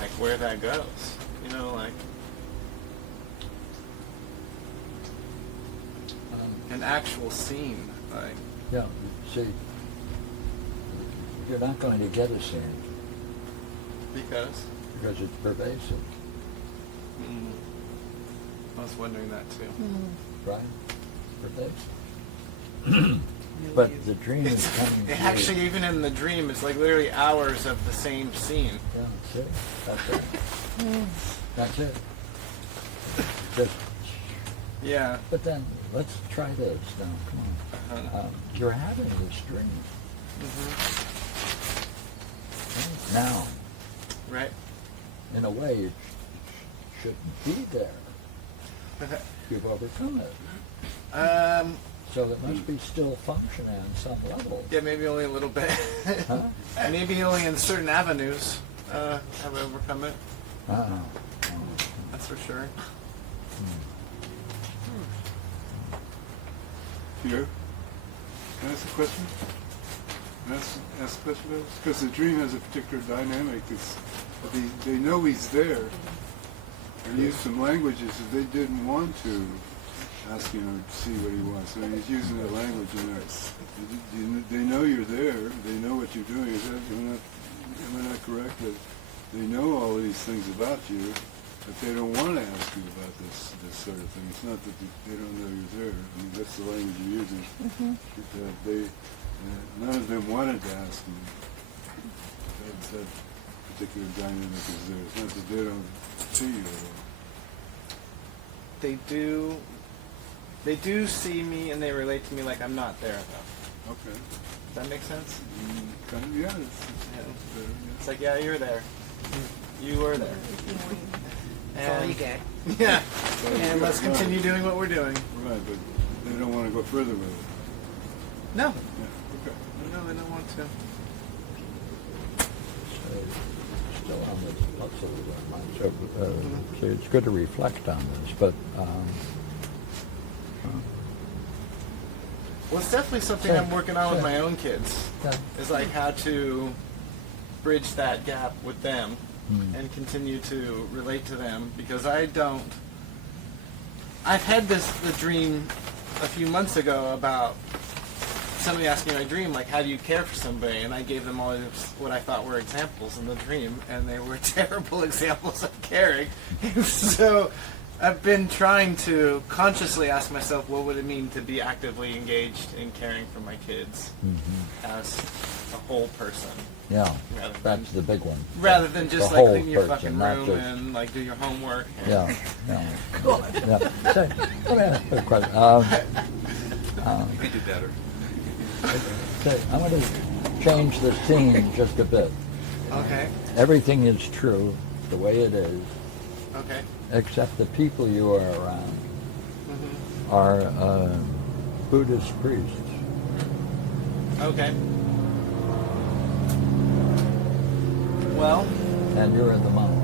like, where that goes. Like, an actual scene, like. Yeah. See, you're not going to get a scene Because? because it's pervasive, I was wondering that too. right? Pervasive. But the dream is coming to you. Actually, even in the dream, it's like literally hours of the same scene. Yeah, see? That's it. That's it. Just, Yeah. but then, let's try this now. Come on. You're having this dream. Right? Now, Right? in a way, it shouldn't be there. You've overcome it. So it must be still functioning on some level. Yeah, maybe only a little bit. Huh? Maybe only in certain avenues have I overcome it. That's for sure. Pierre, can I ask a question? Can I ask a question about this? Because the dream has a particular dynamic. They know he's there, and use some languages that they didn't want to ask to see what he wants. I mean, he's using that language in there. They know you're there. They know what you're doing. Am I not correct that they know all these things about you, but they don't want to ask you about this sort of thing? It's not that they don't know you're there. I mean, that's the language you're using. None of them wanted to ask you. That particular dynamic is there. It's not that they don't see you at all. They do see me and they relate to me like I'm not there though. Okay. Does that make sense? Kind of, yeah. It's like, yeah, you're there. You were there. That's all you get. Yeah. So And let's continue doing what we're doing. Right, but they don't want to go further with it. No. Yeah. Okay. No, they don't want to. Still on this puzzle. So it's good to reflect on this, but Well, it's definitely something I'm working on with my own kids. Yeah. Is like how to bridge that gap with them and continue to relate to them, because I've had the dream a few months ago about somebody asking my dream, like, how do you care for somebody? And I gave them all what I thought were examples in the dream, and they were terrible examples of caring. So I've been trying to consciously ask myself, what would it mean to be actively engaged in caring for my kids as a whole person? yeah, Rather that's the big one. Rather than just The like whole clean your person, fucking not room just- and like do your homework. Yeah, yeah. Yeah. So, let me ask you a question. You could do better. Okay, I'm going to change the scene just a bit. Okay. Everything is true the way it is, Okay. except the people you are around are Buddhist priests. Okay. Well, And you're the monk.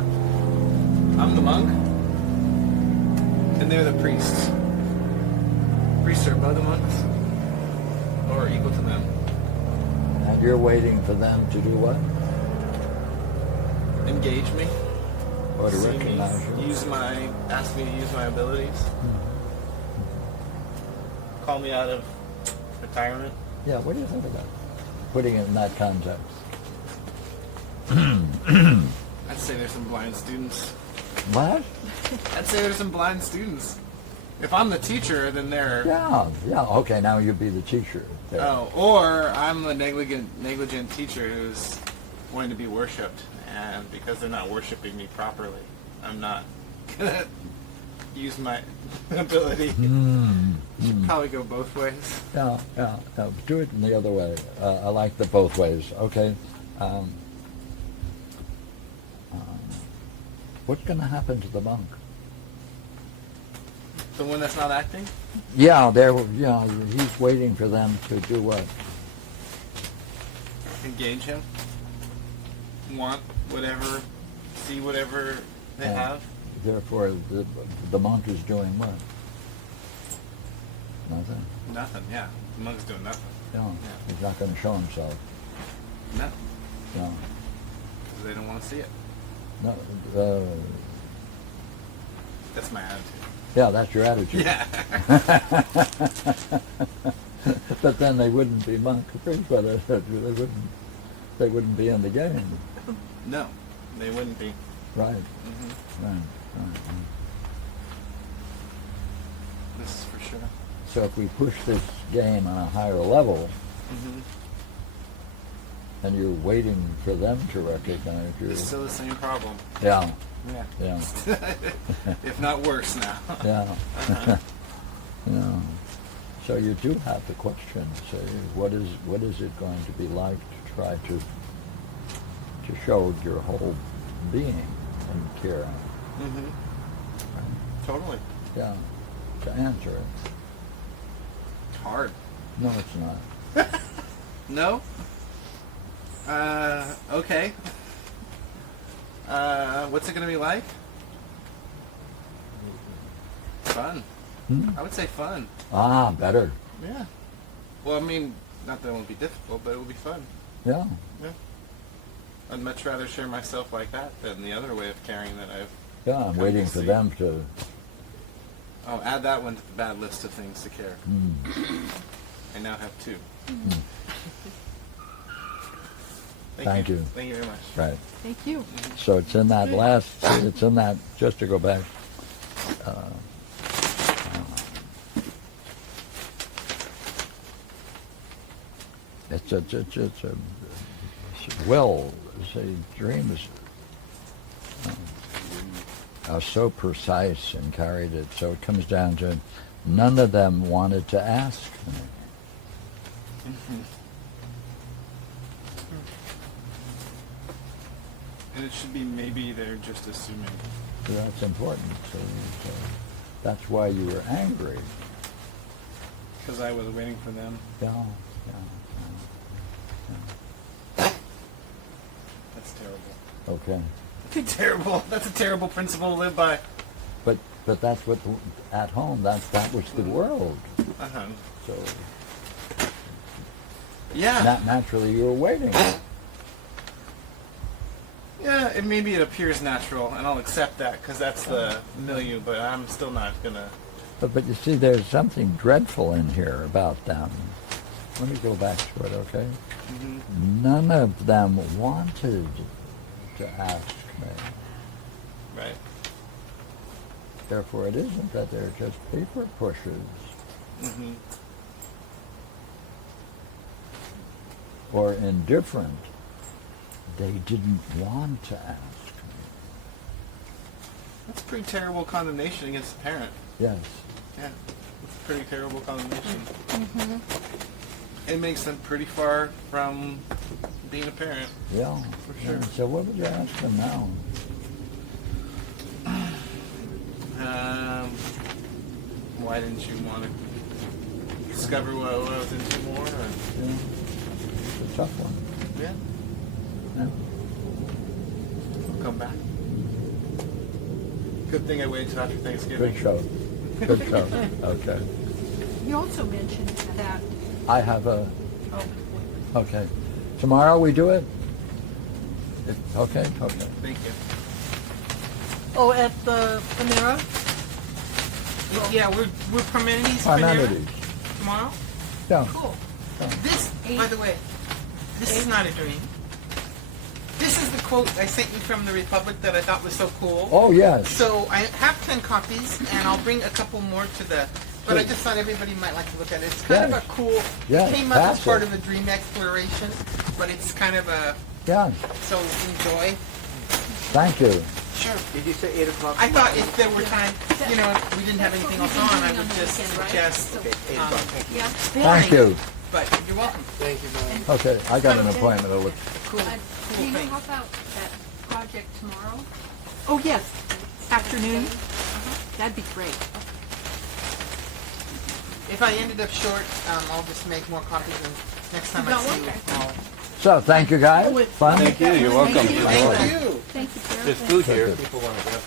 I'm the monk, and they're the priests. Priests are above the monks, or equal to them. And you're waiting for them to do what? Engage me, Or to see recognize me, you? ask me to use my abilities, call me out of retirement. Yeah, what do you think about putting it in that context? I'd say there's some blind students. What? I'd say there's some blind students. If I'm the teacher, then they're... Yeah, okay, now you'd be the teacher. There. Oh, or I'm the negligent teacher who's going to be worshipped, and because they're not worshiping me properly, I'm not gonna use my ability. Should probably go both ways. Yeah, do it in the other way. I like the both ways. Okay. What's going to happen to the monk? The one that's not acting? Yeah, he's waiting for them to do what? Engage him. Want whatever, see whatever they have. Therefore, the monk is doing what? Nothing. Nothing, yeah. The monk's doing nothing. Yeah. He's not going to show himself. No. No. Because they don't want to see it. No. That's my attitude. Yeah, that's your attitude. Yeah. But then they wouldn't be monk free, but they wouldn't be in the game. No, they wouldn't be. Right. Mm-hmm. Right. This is for sure. So if we push this game on a higher level, and you're waiting for them to recognize you. It's still the same problem. Yeah. Yeah. If not worse now. Yeah. Yeah. So you do have the question. So what is it going to be like to try to show your whole being and care? Totally. Yeah. To answer it. It's hard. No, it's not. No? Okay. What's it going to be like? Fun. I would say fun. Ah, better. Yeah. Well, I mean, not that it won't be difficult, but it will be fun. Yeah. Yeah. I'd much rather share myself like that than the other way of caring that I've... Yeah, I'm waiting for them to... Oh, add that one to the bad list of things to care. I now have two. Thank you. Thank you very much. Right. Thank you. So it's in that just to go back, it's a dreams are so precise and carried it, so it comes down to none of them wanted to ask me. And it should be maybe they're just assuming. So that's important. So that's why you were angry. Because I was waiting for them. Yeah. That's terrible. Okay. Terrible. That's a terrible principle to live by. But that's what at home. That was the world. So yeah. Naturally, you were waiting. Yeah, and maybe it appears natural, and I'll accept that because that's the milieu. But I'm still not gonna. But you see, there's something dreadful in here about them. Let me go back to it, okay? None of them wanted to ask me. Right. Therefore, it isn't that they're just paper pushers. Or indifferent. They didn't want to ask me. That's a pretty terrible condemnation against a parent. Yes. Yeah, it's a pretty terrible condemnation. It makes them pretty far from being a parent. Yeah. For sure. Yeah. So what would you ask them now? Why didn't you want to discover what I was into more? Or? Yeah. It's a tough one. Yeah. Yeah. I'll come back. Good thing I waited till after Thanksgiving. Good show. Good show. Okay. You also mentioned that. I have a... Oh. Okay. Tomorrow we do it? Okay. Thank you. Oh, at the Panera? Yeah, we're Parmenides Parmenides. Panera tomorrow. Yeah. Cool. This, by the way, this is not a dream. This is the quote I sent you from the Republic that I thought was so cool. Oh, yes. So I have 10 copies, and I'll bring a couple more to the. But I just thought everybody might like to look at it. It's kind of a cool. Yes, It came up as pass part it. of a dream exploration, but it's kind of a. Yeah, So enjoy. thank you. Sure. Did you say 8 o'clock? I thought if there were time, you know, if we didn't have anything else on, I would just suggest. Okay, 8 o'clock. Thank you. Thank you. But you're welcome. Thank you, Brian. Okay, I got an appointment to look. Cool. Do Cool you know thing. how about that project tomorrow? Oh, yes. Afternoon. That'd be great. If I ended up short, I'll just make more copies, and next time I No, see you, okay. I'll. So, thank you guys. Fun? Thank you. You're welcome. Thank you. Thank you, Pierre. There's food here. People want to grab.